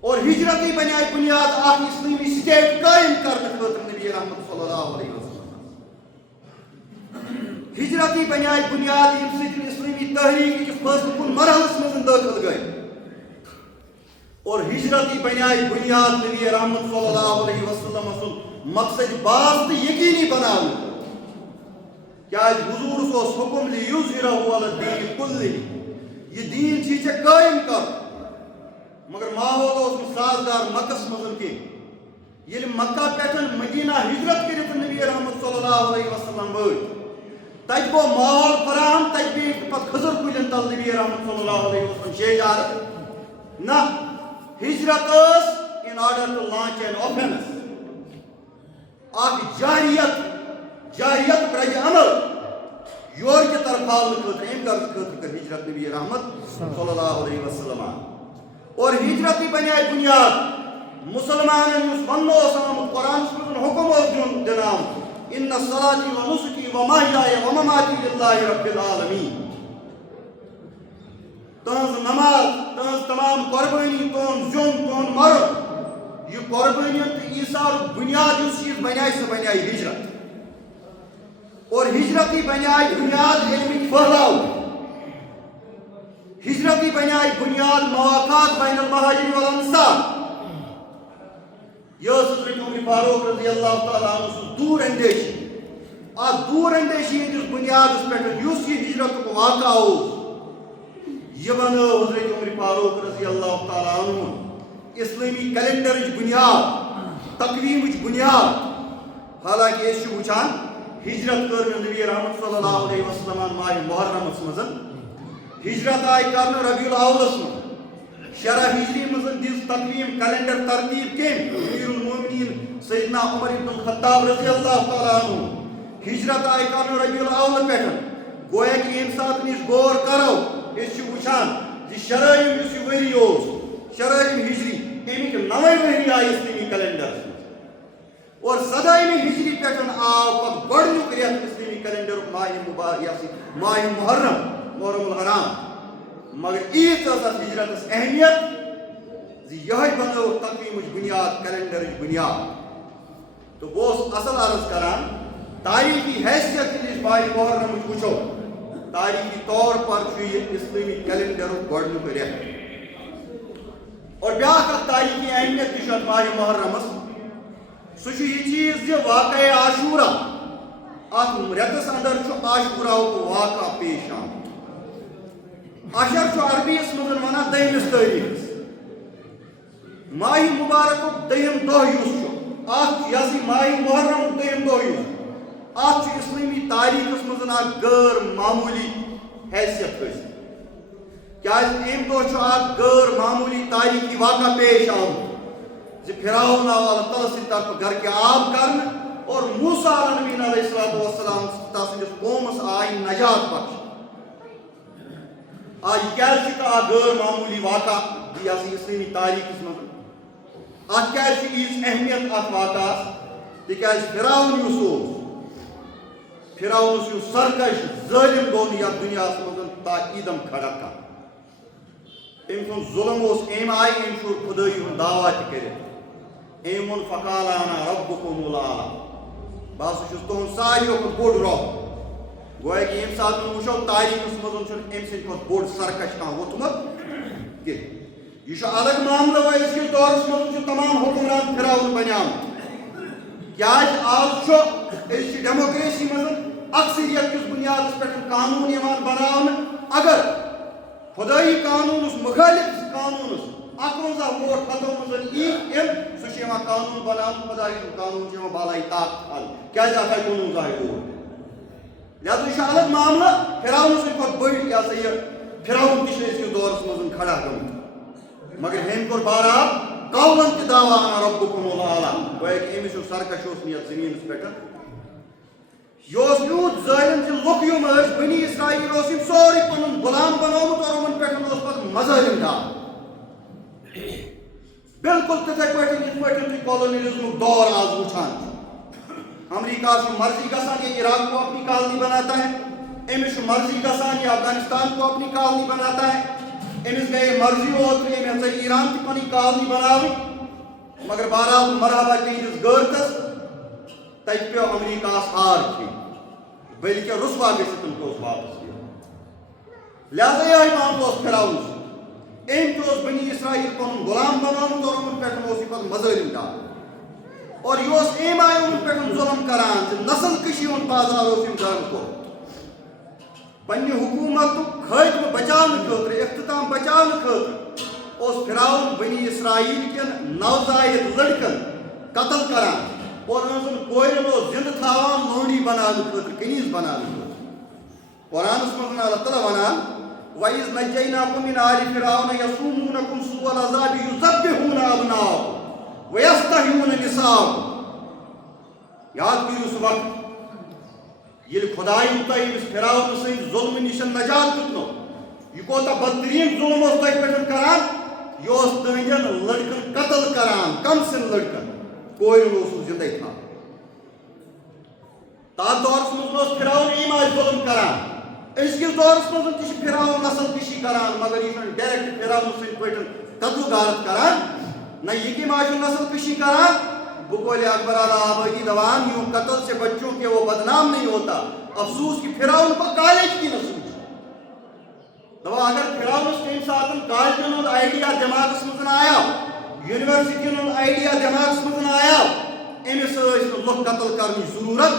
اور ہجرت بنیائے بنیاد اکھ اسلامی سٹیٹ قائم کرنہٕ خٲطرٕ نبی رحمت صلی اللہ علیہ وسلم ہجرت بنیائے بنیاد یم سۭتۍ اسلامی تحریک کس فٲصلہٕ کُن مرحلس منٛز دٲخل گٔے اور ہجرت بنیائے بنیاد نبی رحمت صلی اللہ علیہ وسلم سُنٛد مقصد باز تہٕ یقینی بناونہٕ کیٛازِ حضوٗرس اوس حُکم لیُظہِرہُ علی الدیٖنِ کُلِّہ یہ دین چھ قائم کر مگر ماحول اوس نہٕ سازگار مکس منٛز کینٛہہ ییٚلہِ مکہ پٮ۪ٹھ مدینہ ہجرت کٔرِتھ نبی رحمت صلی اللہ علیہ وسلم وٲتۍ تتہِ گوٚو ماحول فراہم تتہِ بیٖٹھ پتہٕ کھٔزٕر کُلٮ۪ن تل نبی رحمت صلی اللہ علیہ وسلم شیجارٕ نہ ہجرت ٲس in order to launch an offense اکھ جاریت رد عمل یور کی طرف آؤنہٕ خٲطرٕ امہِ غرض خٲطرٕ کٔر ہجرت نبی رحمت صلی اللہ علیہ وسلم اور ہجرت بنیائے بنیاد مسلمانن یُس وننہٕ اوس آمُت قرآنس منٛز حکم اوس دِنہٕ آمُت ان صلاتی و نسکی و محیایا و مماتی للہ رب العالمین تہنٛز نماز تہنٛز تمام قربٲنی تہنٛد زیُن تہنٛد مرُن یہ قربٲنین تہٕ ایٖثارُک بنیاد یُس چیٖز بنیائے سۄ بنیائے ہجرت اور ہجرت بنیائے بنیاد علمٕکۍ پھٔہلاو ہجرت بنیائے بنیاد مواقعات بین المہاجر والانصار یہ حضرت عمر فاروق رضی اللہ تعالیٰ عنہ سُنٛد دوٗر اندیشی اتھ دوٗر اندیشی ہٕنٛدِس بنیادس پٮ۪ٹھ یُس یہ ہجرتُک واقعہ اوس یہ بنٲو حضرت عمر فاروق رضی اللہ تعالیٰ عنہ اسلامی کیلنڈرٕچ بنیاد تقویٖمٕچ بنیاد حالانکہ أسۍ چھِ وٕچھان ہجرت کٔر نبی رحمت صلی اللہ علیہ وسلم ماہ محرمس منٛز ہجرت آئی کرنہٕ ربیع الاولس منٛز شرح ہجری منٛز دِژ تقویٖم کیلنڈر ترتیٖب کٔمۍ امیر المومنین سیدنا عمر ابن الخطاب رضی اللہ تعالیٰ عنہ ہجرت آئی کرنہٕ ربیع الاول پٮ۪ٹھ گویا کہ ییٚمہِ ساتہٕ أسۍ غور کرو أسۍ چھِ وٕچھان زِ شرٲیِم یُس یہِ ؤری اوس شرٲیِم ہجری امیِکۍ 9 ؤری آیہِ اسلٲمی کیلنڈرس منٛز اور 17 ہجری پٮ۪ٹھ آو پتہٕ گۄڈنیُک رٮ۪تھ اسلٲمی کیلنڈرُک ماہ محرم الحرام مگر ایٖژ ٲس اتھ ہجرتس اہمیت زِ یِہوٚے بنٲو تقویٖمٕچ بنیاد کیلنڈرٕچ بنیاد تہٕ بہٕ اوسُس اصل عرض کران تاریخی حیثیت ییٚلہِ أسۍ ماہ محرمٕچ وٕچھو تاریخی طور پر چھُ یہِ اسلٲمی کیلنڈرُک گۄڈنیُک رٮ۪تھ اور بیٛاکھ اکھ تاریخی اہمیت تہِ چھُ اتھ ماہ محرمس سُہ چھُ یہِ چیٖز زِ واقعہ عاشورہ اتھ رٮ۪تس انٛدر چھُ عاشوراہُک واقعہ پیش آمُت عشر چھُ عربی یس منٛز ونان 2 تٲریٖخس ماہ مبارک دیم دہ یس ماہ محرم دیم دہ ات اسلامی تاریخ مز غیر معمولی حیثیت حاصل ام دہ غیر معمولی تاریخی واقعہ پیش آمت فرعون آو اللہ تعالیٰ سند طرف گھر کے آب کرنے اور موسیٰ علیہ السلام تسندس قومس آئی نجات بخش آج کیا غیر معمولی واقعہ یہ اسلامی تاریخ مز ات کیا اہمیت ات واقعہ تکیاز فرعون فرعون سرکش ظالم گون یتھ دنیا مز تا عیدم کھڑا کر ام سن ظلم ام آئی ام شور خدائی ہند دعویٰ تک ام وون فقال انا ربکم الاعلی بہٕ چھُس تُہُنٛد ساروِیو کھۄتہٕ بوٚڑ رۄب گویا کہ ییٚمہِ ساتہٕ نہٕ وٕچھو تاریٖخَس منٛز چھُنہٕ أمۍ سٕنٛدِ کھۄتہٕ بوٚڑ سرکش کانٛہہ ووٚتھمُت کینٛہہ یہِ چھُ الگ معاملہٕ وۄنۍ أزکِس دورس منٛز چھُ تمام حُکمران فرعون بنیامٕتۍ کیٛازِ آز چھُ أزچہِ ڈیموکریسی منٛز اکثریت کِس بُنیادس پٮ۪ٹھ قانوٗن یِوان بناونہٕ اگر خدٲیی قانوٗنس مُخٲلِف قانوٗنس 51 ووٹ ہتو منٛز یی سُہ چھُ یِوان قانوٗن بناونہٕ خۄداے سُنٛد قانوٗن چھُ یِوان بالٲیی طاقت تھاونہٕ کیٛازِ اتھ آیہِ 19 ووٹ لہذا یہِ چھُ الگ معاملہٕ فرعون سٕنٛدِ کھۄتہٕ بٔڑۍ یہِ فرعون تہِ چھُ أزکِس دورس منٛز کھڑا گٔمٕتۍ مگر ہیٚمۍ کوٚر بہرحال قولن تہِ دعوا انا ربکم الاعلی گویا کہ أمِس ہیوٗ سرکش اوس نہٕ یتھ زٔمیٖنس پٮ۪ٹھ یہ یوٗت ظٲلِم زِ لُکھ یِم ٲسۍ بنی اسرائیل اوس یِم سورُے پنُن غلام بنومُت اور یِمن پٮ۪ٹھ اوس پتہٕ مظٲہِم ڈال بالکل تِتھے پٲٹھۍ یِتھ پٲٹھۍ تُہۍ کالونیلزمُک دور آز وٕچھان چھِ امریکہ چھُ مرضی گژھان یہ عراق کو اپنی کالنی بناتا ہے أمِس چھُ مرضی گژھان یہ افغانستان کو اپنی کالنی بناتا ہے أمِس گٔیے مرضی اوترٕ أمۍ ہسا ایران تہِ پنٕنۍ کالنی بناوٕنۍ مگر بہرحال مرحبا تِہنٛدِس غٲرتس تتہِ پیٚو امریکہس ہار کھیٚنۍ بلکہ رسوا گٔژھِتھ تِم پیوٚس واپس یُن لہذا یِہوٚے معاملہٕ اوس فرعون سُنٛد أمۍ تہِ اوس بنی اسرائیل پنُن غلام بنومُت اور یِمن پٮ۪ٹھ اوس یہِ پتہٕ مظٲہِم ڈال اور یہِ اوس أمۍ آیہِ یِمن پٮ۪ٹھ ظُلم کران زِ نسل کٔشی ہُنٛد پازار اوس أمۍ زانہٕ کوٚرمُت پننہِ حکوٗمتُک خٲتمہٕ بچاونہٕ خٲطرٕ اختتام بچاونہٕ خٲطرٕ اوس فرعون بنی اسرائیل کٮ۪ن نوزائد لڑکن قتل کران اور أہنٛزن کورٮ۪ن اوس زندٕ تھاوان لونڈی بناونہٕ خٲطرٕ کنیٖز بناونہٕ خٲطرٕ قرآنس منٛز اللہ تعالیٰ ونان وَإِذْ نَجَّيْنَاكُم مِّنْ آلِ فِرْعَوْنَ يَسُومُونَكُمْ سُوءَ الْعَذَابِ يُذَبِّحُونَ أَبْنَاءَكُمْ وَيَسْتَحْيُونَ نِسَاءَكُم یاد کٔرِو سُہ وقت ییٚلہِ خۄدایَن تۄہہِ أمِس فرعون سٕنٛدِ ظُلمہٕ نِش نجات دیُتنو یہِ کوٗتاہ بدتریٖن ظُلم اوس تۄہہِ پٮ۪ٹھ کران یہِ اوس تُہنٛدٮ۪ن لڑکن قتل کران کم سِن لڑکن کورٮ۪ن اوسُکھ زندے تھاوان تتھ دورس منٛز اوس فرعون أمۍ آیہِ ظُلم کران أزکِس دورس منٛز تہِ چھِ فرعون نسل کشی کران مگر یہِ چھُنہٕ ڈایریکٹ فرعون سٕنٛدۍ پٲٹھۍ قتل غارت کران نہ یہ کٔمۍ آیہِ چھُ نسل کشی کران بقول اکبر اعلیٰ آبادی دپان یوں قتل سے بچوں کے وہ بدنام نہیں ہوتا افسوس کہ فرعون کو کالج کی نہ سوچ دپان اگر فرعونس تمہِ ساتہٕ کالجن ہُنٛد آئیڈیا دٮ۪ماغس منٛز آیاو یونیورسٹین ہُنٛد آئیڈیا دٮ۪ماغس منٛز آیاو أمِس ٲسۍ نہٕ لُکھ قتل کرنٕچ ضروٗرت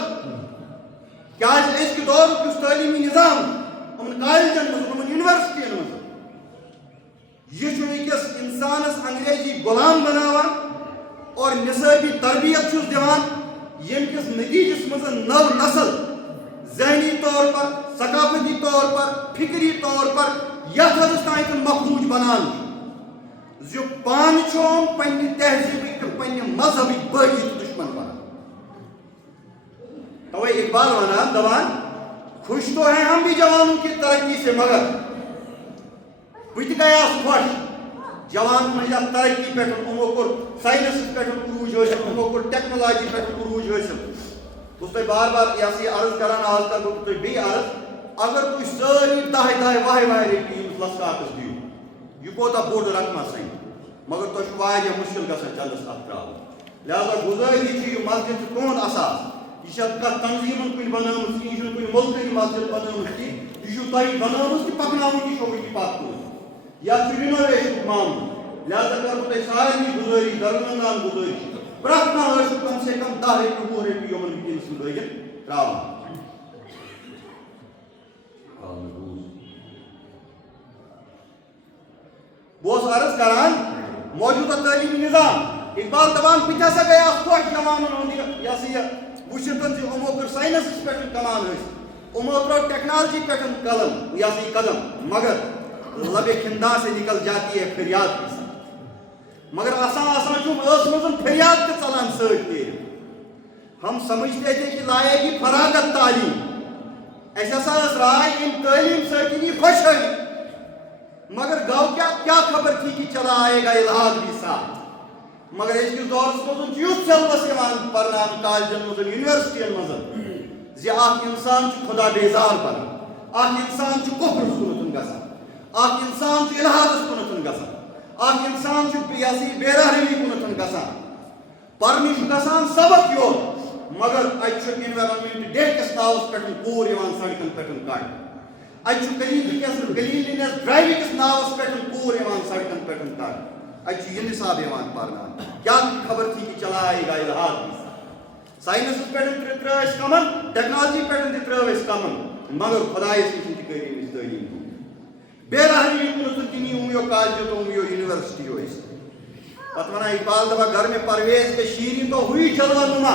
کیٛازِ أزکہِ دورُک یُس تعلیٖمی نظام یِمن کالجن منٛز یِمن یونیورسٹین منٛز یہِ چھُ أکِس اِنسانس انگریزی غلام بناوان اور نصٲبی تربیت چھُس دِوان ییٚمہِ کِس نتیٖجس منٛز نٔو نسل ذہنی طور پر ثقافتی طور پر فکری طور پر یتھ حدس تام تِم مفلوٗج بنان چھِ زِ پانہٕ چھُ یِم پننہِ تہذیٖبٕکۍ تہٕ پننہِ مذہبٕکۍ بٲغی تہٕ دُشمن بنان توے اقبال ونان دپان خوش تو ہیں ہم بھی جوانوں کی ترقی سے مگر بہٕ تہِ گٔیاس خۄش جوانن ہٕنٛز یتھ ترقی پٮ۪ٹھ یِمو کوٚر ساینسس پٮ۪ٹھ عروٗج حٲصِل یِمو کوٚر ٹیکنالوجی پٮ۪ٹھ عروٗج حٲصِل بہٕ چھُس تۄہہِ بار بار یہِ ہسا یہِ عرض کران آز کرٕ بہٕ تۄہہِ بیٚیہِ عرض اگر تُہۍ سٲری دہہِ وہہِ رۄپیہِ ییٚمِس لسکاکس دِیِو یہِ کوتاہ بوٚڑ رقمہ سنہِ مگر تۄہہِ چھُ واریاہ مُشکِل گژھان چندس اتھ ترٛاوُن لہذا گُزٲری چھِ یہِ مسجد چھُ تُہُنٛد اثاث یہِ چھنہٕ کانٛہہ تنظیٖمن کُنہِ بنٲومٕژ کِہیٖنۍ یہِ چھُنہٕ کُنہِ مُلکٕچ مسجد بنٲومٕژ کینٛہہ یہِ چھُو تۄہہِ بنٲومٕژ تہٕ پکناوٕنۍ تہِ چھو وٕنہِ پتھ کُن یتھ چھُ رِنوویشنُک معاملہٕ لہذا کرٕ بہٕ تۄہہِ سارنٕے گُزٲرِش درمندان گُزٲرِش پرٛٮ۪تھ کانٛہہ ٲسِو کم سے کم 10 رۄپیہِ 20 رۄپیہِ یِمن وٕنکیٚنس لٲگِتھ ترٛاوان بہٕ اوسُس عرض کران موجودہ تعلیمی نظام اقبال دبان پتہ سا گیا خوش جوان وشتن امو کر سائنس پہ کمان امو ترو ٹیکنالوجی پہ قلم قدم مگر لب خندا سے نکل جاتی ہے فریاد کے ساتھ مگر آسان فریاد کے چلان سی ہم سمجھتے تھے کہ لائے گی فراغت تعلیم ایسا رائے ان تعلیم سے خوشحالی مگر گاؤں کیا خبر تھی کہ چلا آئے گا الحاد بھی ساتھ مگر اس کے دور مزن یوتھ سیلبس پرنان کالجن مزن یونیورسٹین مزن زی اخ انسان خدا بیزار بنان اخ انسان کفر کنتن گژھان اخ انسان الحادس کنتن گژھان اخ انسان بے رحمی کنتن گژھان پرنش گژھان سبق یوت مگر اتھ انوائرمنٹ ڈے کس ناوس پہ کور سڑکن پہ کڑ اتھ کلینلینس ڈرائیو کس ناوس پہ کور سڑکن پہ کڑ اتھ یہ نصاب پرنان کیا خبر تھی کہ چلا آئے گا الحاد سائنس پہ ترس کمن ٹیکنالوجی پہ ترس کمن مگر خدائس نش تم تعلیم بے رحمی کن تم امیو کالج تو امیو یونیورسٹی پتہ ونان اقبال دپان گھر میں پرویز کے شیریں تو ہوئی جلوہ نما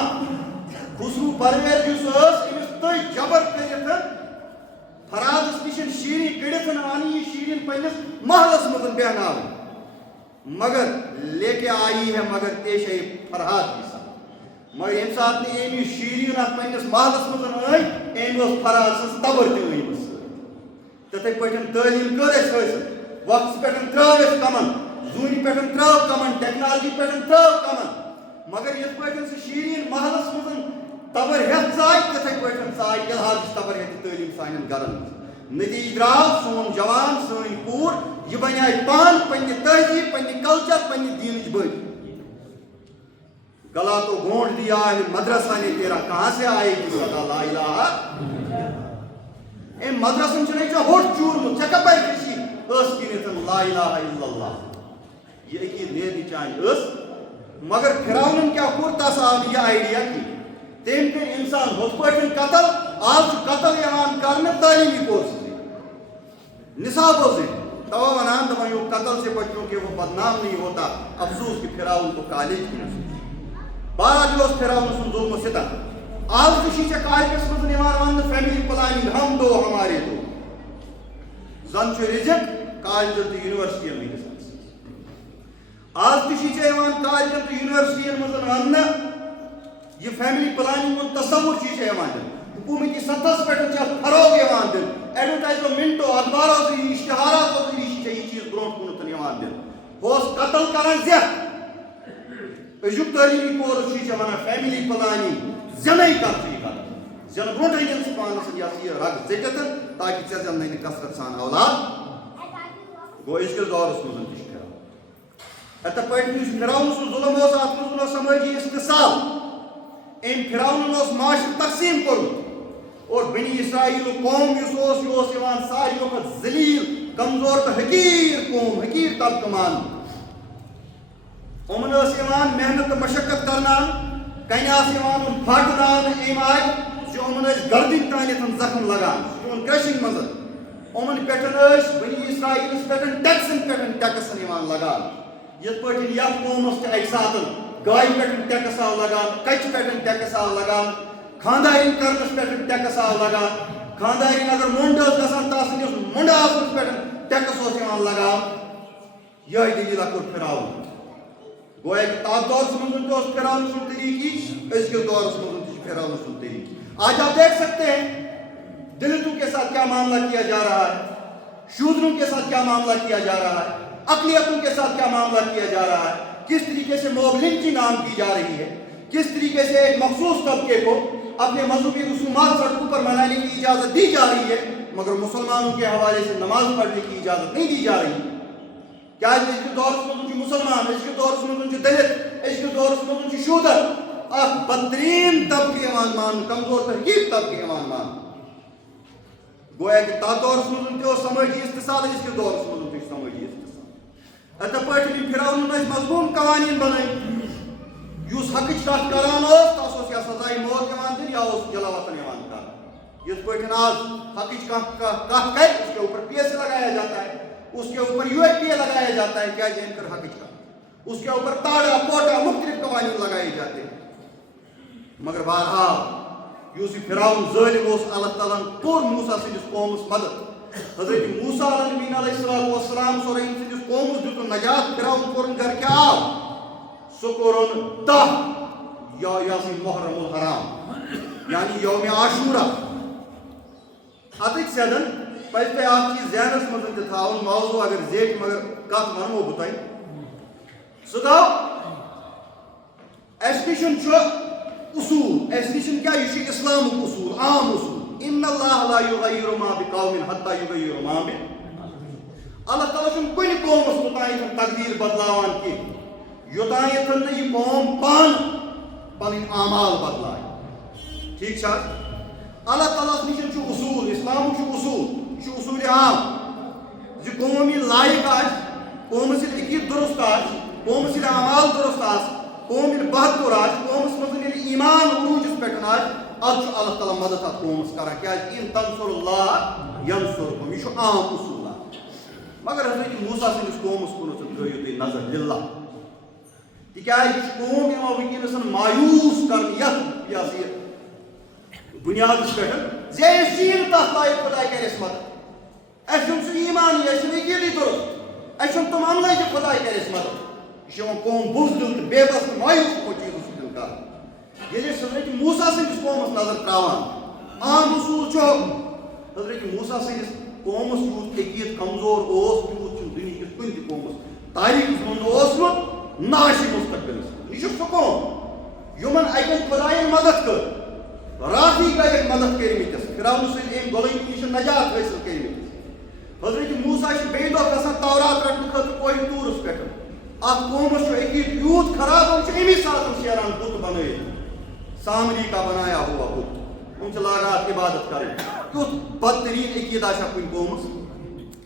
خسرو پرویز امس تھی جبر کرت فرادس نش شیریں کڑت آنی یہ شیریں پنس محلس مزن بہنا مگر لے کے آئی ہے مگر پیش آئی فرحاد کے ساتھ مگر یم سات نے امی شیریں ات پنس محلس مزن ام فرحاد سن تبر تمس تتھے پہ تعلیم کر حاصل وقت پہ ترس کمن زون پہ ترو کمن ٹیکنالوجی پہ ترو کمن مگر یت پہ سہ شیریں محلس مزن تبر ہتھ ژائے تتھے پہ ژائے الحادس تبر ہتھ تعلیم سانن گرن نتیجہ درٛاو سون جوان سٲنۍ کوٗر یہ بنیے پان پننہِ تہذیب پننہِ کلچر پننہِ دینٕچ بٔڑۍ گلا تو گونڈ دیا ہے مدرسہ نے تیرا کہاں سے آئے گی صدا لا الہ اے مدرسن چھ نہیں ہوٹ چورمت ژےٚ کپٲرۍ کٔشیٖر ٲس کِنیتھ لا الہ الا اللہ یہ عقیٖد نیرنہِ چانہِ ٲس مگر فرعونن کیٛاہ کوٚر تس آو نہٕ یہِ آیڈیا کینٛہہ تٔمۍ کٔرۍ اِنسان ہُتھ پٲٹھۍ قتل آز چھُ قتل یِوان کرنہٕ تعلیمی کورسہٕ نصابوں سے توا ونان دپان یہ قتل سے بچوں کے وہ بدنام نہیں ہوتا افسوس کہ فرعون کو کالج کی نصیب بارہ جو فرعون سن ظلم و ستم آج تو شیچے کالجس مزن ون فیملی پلاننگ ہم دو ہمارے دو زن چھ رزق کالج تو یونیورسٹی ونکس آج تو شیچے کالج تو یونیورسٹی مزن ون یہ فیملی پلاننگ تصور شیچے حکومتی سطح پہ فروغ دن ایڈورٹائزمنٹو اخباروں سے اشتہاراتوں سے یہ چیز برو کن دن قتل کران زیت ازیک تعلیمی کورس ونان فیملی پلاننگ زنائی کر زن برو ان پانس یہ رگ ژٹت تاکہ ژے زن کثرت سان اولاد گو ازکس دورس مز اتھ پہ فرعون سن ظلم ات مز سمٲجی استحصال ام فرعون معاشر تقسیم کورمت اور بنی اسرائیل قوم یہ ساری وقت ذلیل کمزور تو حقیر قوم حقیر طبقہ مان امن محنت مشقت کرنان کن پھاٹنان ام آئی جو امن گردن تان زخم لگان کرشنگ مز امن پہ بنی اسرائیل پہ ٹیکسن پہ ٹیکسن لگان یت پہ یت قومس اکہ سات گائے پہ ٹیکس آو لگان کچھ پہ ٹیکس آو لگان خاندارین کرنس پہ ٹیکس آو لگان خاندارین اگر منڈ گھان تس منڈ آسنس پہ ٹیکس لگان یہ دلیل کور فرعون گویا کہ تات دورس مز فرعون سن طریقہ ازکس دورس مز فرعون سن طریقہ آج آپ دیکھ سکتے ہیں دلتوں کے ساتھ کیا معاملہ کیا جا رہا ہے شودروں کے ساتھ کیا معاملہ کیا جا رہا ہے اقلیتوں کے ساتھ کیا معاملہ کیا جا رہا ہے کس طریقے سے موب لنچنگ عام کی جا رہی ہے کس طریقے سے ایک مخصوص طبقے کو اپنے مذہبی رسومات سڑکوں پر منانے کی اجازت دی جا رہی ہے مگر مسلمانوں کے حوالے سے نماز پڑھنے کی اجازت نہیں دی جا رہی کیا اس کے دور سے مسلمان اس کے دور سے دلت اس کے دور سے شودر اخ بدترین طبقے مان کمزور ترکیب طبقے مان گویا کہ تا دور سے سماجی استحصال اس کے دور سے سماجی استحصال اتھ پہ فرعون مضمون قوانین بنائی اس حقچ کت کران تس یا سزائے موت دن یا جلا وطن کر اس پہ آج حقچ کت کر اس کے اوپر PSA لگایا جاتا ہے اس کے اوپر UAPA لگایا جاتا ہے کیا جن کر حقچ کت اس کے اوپر تاڑا پوٹا مختلف قوانین لگائے جاتے ہیں. مگر بہرحال یس فرعون ظالم اس اللہ تعالیٰ کور موسیٰ سندس قومس مدد. حضرت موسیٰ علیہ السلام سور سندس قومس دیت نجات. فرعون کورن گر کیا آو سو کورن 10 محرم الحرام یعنی یوم عاشورہ. اتک سیدن پہ اخ چیز ذہنس مز تھاؤن موضوع اگر زیٹ مگر کت ونمو بہ تہ سہ گو اس نشن اصول اس نشن کیا یہ اسلامک اصول عام اصول. ان اللہ لا یغیر ما بقوم حتی یغیروا ما اللہ تعالیٰ چھن کن قومس توتان تقدیر بدلاوان کی یوتان یہ قوم پان پن اعمال بدلائے. ٹھیک چھ اللہ تعالیٰ نشن اصول اسلام اصول اصول عام زِ قوم یہ لائق آس قومس عقید درست آس قومس اعمال درست آس قوم یہ بہتر آس قومس مز ایمان عروجس پہ آس اد اللہ تعالیٰ مدد ات قومس کران کیا ان تنصر اللہ ینصرکم یہ عام اصول. مگر حضرت موسیٰ سندس قومس کن تھو تھی نظر للہ تکیاز یہ قوم یوان ونکس مایوس کر بنیاد پہ زین تس لائق خدا کرس مدد. اس سہ ایمان اس عقیدی درست اس تم عملے کہ خدا کرس مدد. یہ قوم بزدل تو بے بس مایوس ہو چیزوں سن کر یل حضرت موسیٰ سندس قومس نظر تراوان عام اصول حضرت موسیٰ سندس قومس یوت عقید کمزور تیوت دنیا کن تہ قومس تاریخ منت نہ مستقبل. یہ سہ قوم یمن اکن خدائن مدد کر راضی گئی مدد کرمتس فرعون سن غلامی نش نجات حاصل کرمتس. حضرت موسیٰ بیٚیہِ دۄہ گژھان تورات رٹنہٕ خٲطرٕ کوہِ ٹوٗرس پٮ۪ٹھ اتھ قومس عقید یوٗت خراب یِم چھِ امی ساتہٕ شیران بُت بنٲیِتھ سامری کا بنایا ہوا بُت یِم چھِ لاگان اتھ عبادت کرٕنۍ. کیُتھ بدتریٖن عقیدہ چھا کُنہِ قومس.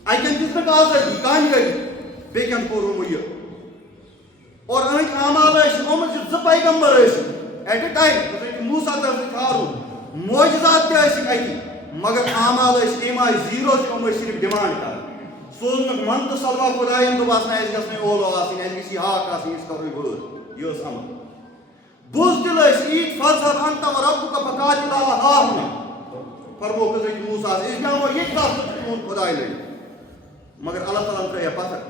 اکٮ۪ن دِژنکھ آزٲدی کامیٲبی بیٚکٮ۪ن کوٚرُم یہِ اور أہٕنٛدۍ اعمال ٲسۍ یِمن چھِ 2 پیغمبر ٲسۍ ایٹ اے ٹائم حضرت موسیٰ تہٕ حضرت ہارون معجزات تہِ ٲسِکھ اتی مگر اعمال ٲسۍ اَمہِ آیہِ زیٖرو چھِ یِم ٲسۍ صرف ڈِمانڈ کران. سوزنکھ من تہٕ سلوا خۄداین دوٚپہس نہ اَسہِ گژھِ نہٕ اولو آسٕنۍ اَسہِ گژھِ یہِ ہاکھ آسٕنۍ أسۍ کرو یہِ وٲر. یہِ ٲس عمل. بُزدِل ٲسۍ ییٖتۍ فضہب انت وربک فقاتلا ہاہُنہ فرموکھ حضرت موسیٰ أسۍ بیٚہمو ییٚتہِ تَتھ تہٕ تُہُنٛد خۄداے لٔڑِتھ. مگر اللہ تعالیٰ ترٛٲییا پتھر.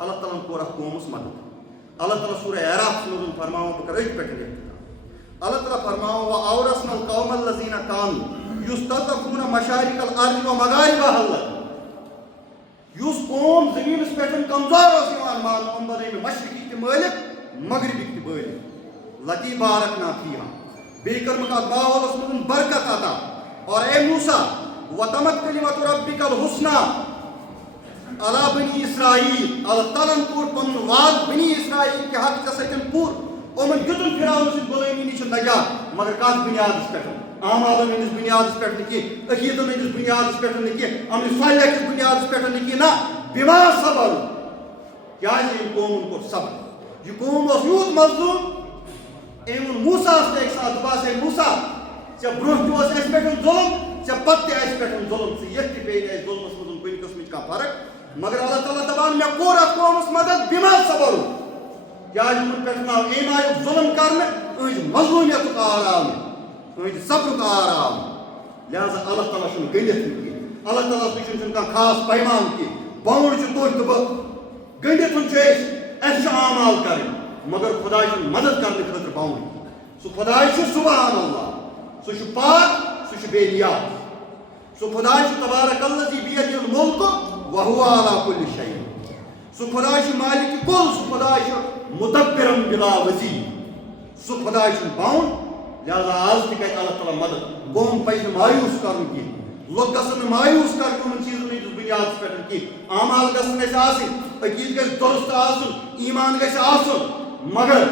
اللہ تعالیٰ کوٚر اتھ قومس مدد. اللہ تعالیٰ سورہ اعراف منٛز فرماوان بہٕ کرٕ أتھۍ پٮ۪ٹھ اختتام. اللہ تعالیٰ فرماوان وَأَوْرَثْنَا الْقَوْمَ الَّذِينَ كَانُوا يُسْتَضْعَفُونَ مَشَارِقَ الْأَرْضِ وَمَغَارِبَهَا. یُس قوم زٔمیٖنَس پٮ۪ٹھ کمزور اوس یِوان ماننہٕ یِم بنٲے مےٚ مشرقٕکۍ تہِ مٲلِک مغربٕکۍ تہِ مٲلِک لتی بارکنا فیہا بیٚیہِ کٔرمٕکھ اتھ ماحولس منٛز برکت عطا. اور اے موسیٰ وَتَمَتْ کَلِمَتُ رَبِّکَ الْحُسْنَىٰ عَلَىٰ بَنِی اسرائیل. اللہ تعالیٰ ہن کوٚر پنُن وعدٕ بنی اسرائیل کہِ حق ژےٚ سۭتۍ پوٗرٕ. یِمن دیُتُن فرعون سٕنٛدِ غلٲمی نِش نجات مگر کتھ بنیادس پٮ۪ٹھ اعمالن ہٕنٛدِس بنیادس پٮ۪ٹھ نہٕ کینٛہہ عقیٖدن ہٕنٛدِس بنیادس پٮ۪ٹھ نہٕ کینٛہہ امنہِ صالحہ کِس بنیادس پٮ۪ٹھ نہٕ کینٛہہ نہ بِما صبر. کیٛازِ أمۍ قومن کوٚر صبر. یہِ قوم اوس یوٗت مظلوٗم أمۍ ووٚن موسیٰ اکہِ ساتہٕ دوٚپہس ہے موسیٰ ژےٚ برونٛہہ تہِ اوس اَسہِ پٮ۪ٹھ ظُلم ژےٚ پتہٕ تہِ اَسہِ پٮ۪ٹھ ظُلم ژٕ یتھ تہِ پیٚیہِ نہٕ اَسہِ ظُلمس منٛز کُنہِ قٕسمٕچ کانٛہہ فرق مگر اللہ تعالیٰ دپان مےٚ کوٚر اتھ قومس مدد بِما صبر. کیٛازِ یِمن پٮ۪ٹھ آو أمۍ آیُک ظُلم کرنہٕ أہٕنٛدِ مظلوٗمیتُک آر آو نہٕ أہٕنٛدِ صبرُک آر آو نہٕ. لہذا اللہ تعالیٰ چھُنہٕ گٔنڈِتھ نہٕ کینٛہہ. اللہ تعالیٰ ہس نِش چھُنہٕ کانٛہہ خاص پیمان کینٛہہ. باوُنٛڈ چھُ تُہۍ تہٕ بہٕ گٔنڈِتھ چھُ اَسہِ چھِ اعمال کرٕنۍ مگر خۄداے چھُنہٕ مدد کرنہٕ خٲطرٕ باوُنٛڈ. سُہ خۄداے چھُ سبحان اللہ سُہ چھُ پاک سُہ چھُ بے نیاز. سُہ خۄداے چھُ تبارک الذی بیدہ الملک وہو علی کُلہِ شیء. سُہ خۄداے چھُ مالِکِ کُل سُہ خۄداے چھُ مُدبِرن بلا وزیر. سُہ خۄداے چھُنہٕ باوُنٛڈ. لہذا آز تہِ کرِ اللہ تعالیٰ مدد. قوم پزِ نہٕ مایوٗس کرُن کینٛہہ. لُکھ گژھن نہٕ مایوٗس کرٕنۍ یِمن چیٖزن ہٕنٛدِس بنیادس پٮ۪ٹھ کینٛہہ. اعمال گژھن اَسہِ آسٕنۍ عقیٖدٕ گژھِ درست آسُن ایمان گژھِ آسُن مگر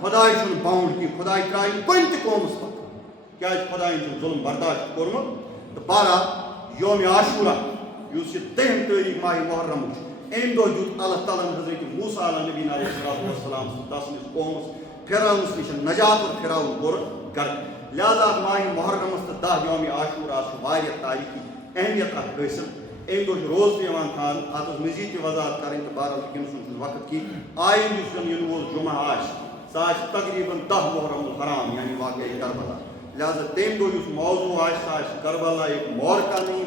خۄداے چھُنہٕ باوُنٛڈ کینٛہہ. خۄداے ترٛایہِ نہٕ کُنہِ تہِ قومس پتہٕ کیٛازِ خۄداین چھُ ظُلم برداشت کوٚرمُت. تہٕ بہرحال یومِ عاشورہ یُس یہِ 10 تٲریٖخ ماہِ محرمُک چھُ أمۍ دۄہ دیُت اللہ تعالیٰ ہن حضرت موسیٰ علیٰ نبی علیہ السلام سٕنٛدِس قومس فرعونس نِش نجات اور فرعون کوٚر گرٕ. لہذا ماہِ محرمس تہٕ 10 یومِ عاشورہ چھُ واریاہ تاریخی اہمیت اکھ حٲصِل. ایم دہ روز تھان ات مزید وضاحت کریں تو بہرحال ونکس وقت کی آئند ین وول جمعہ سہ تقریباً 10 محرم الحرام یعنی واقعہ کربلا لہذا تم دہ موضوع سہ کربلا ایک مورکہ نہیں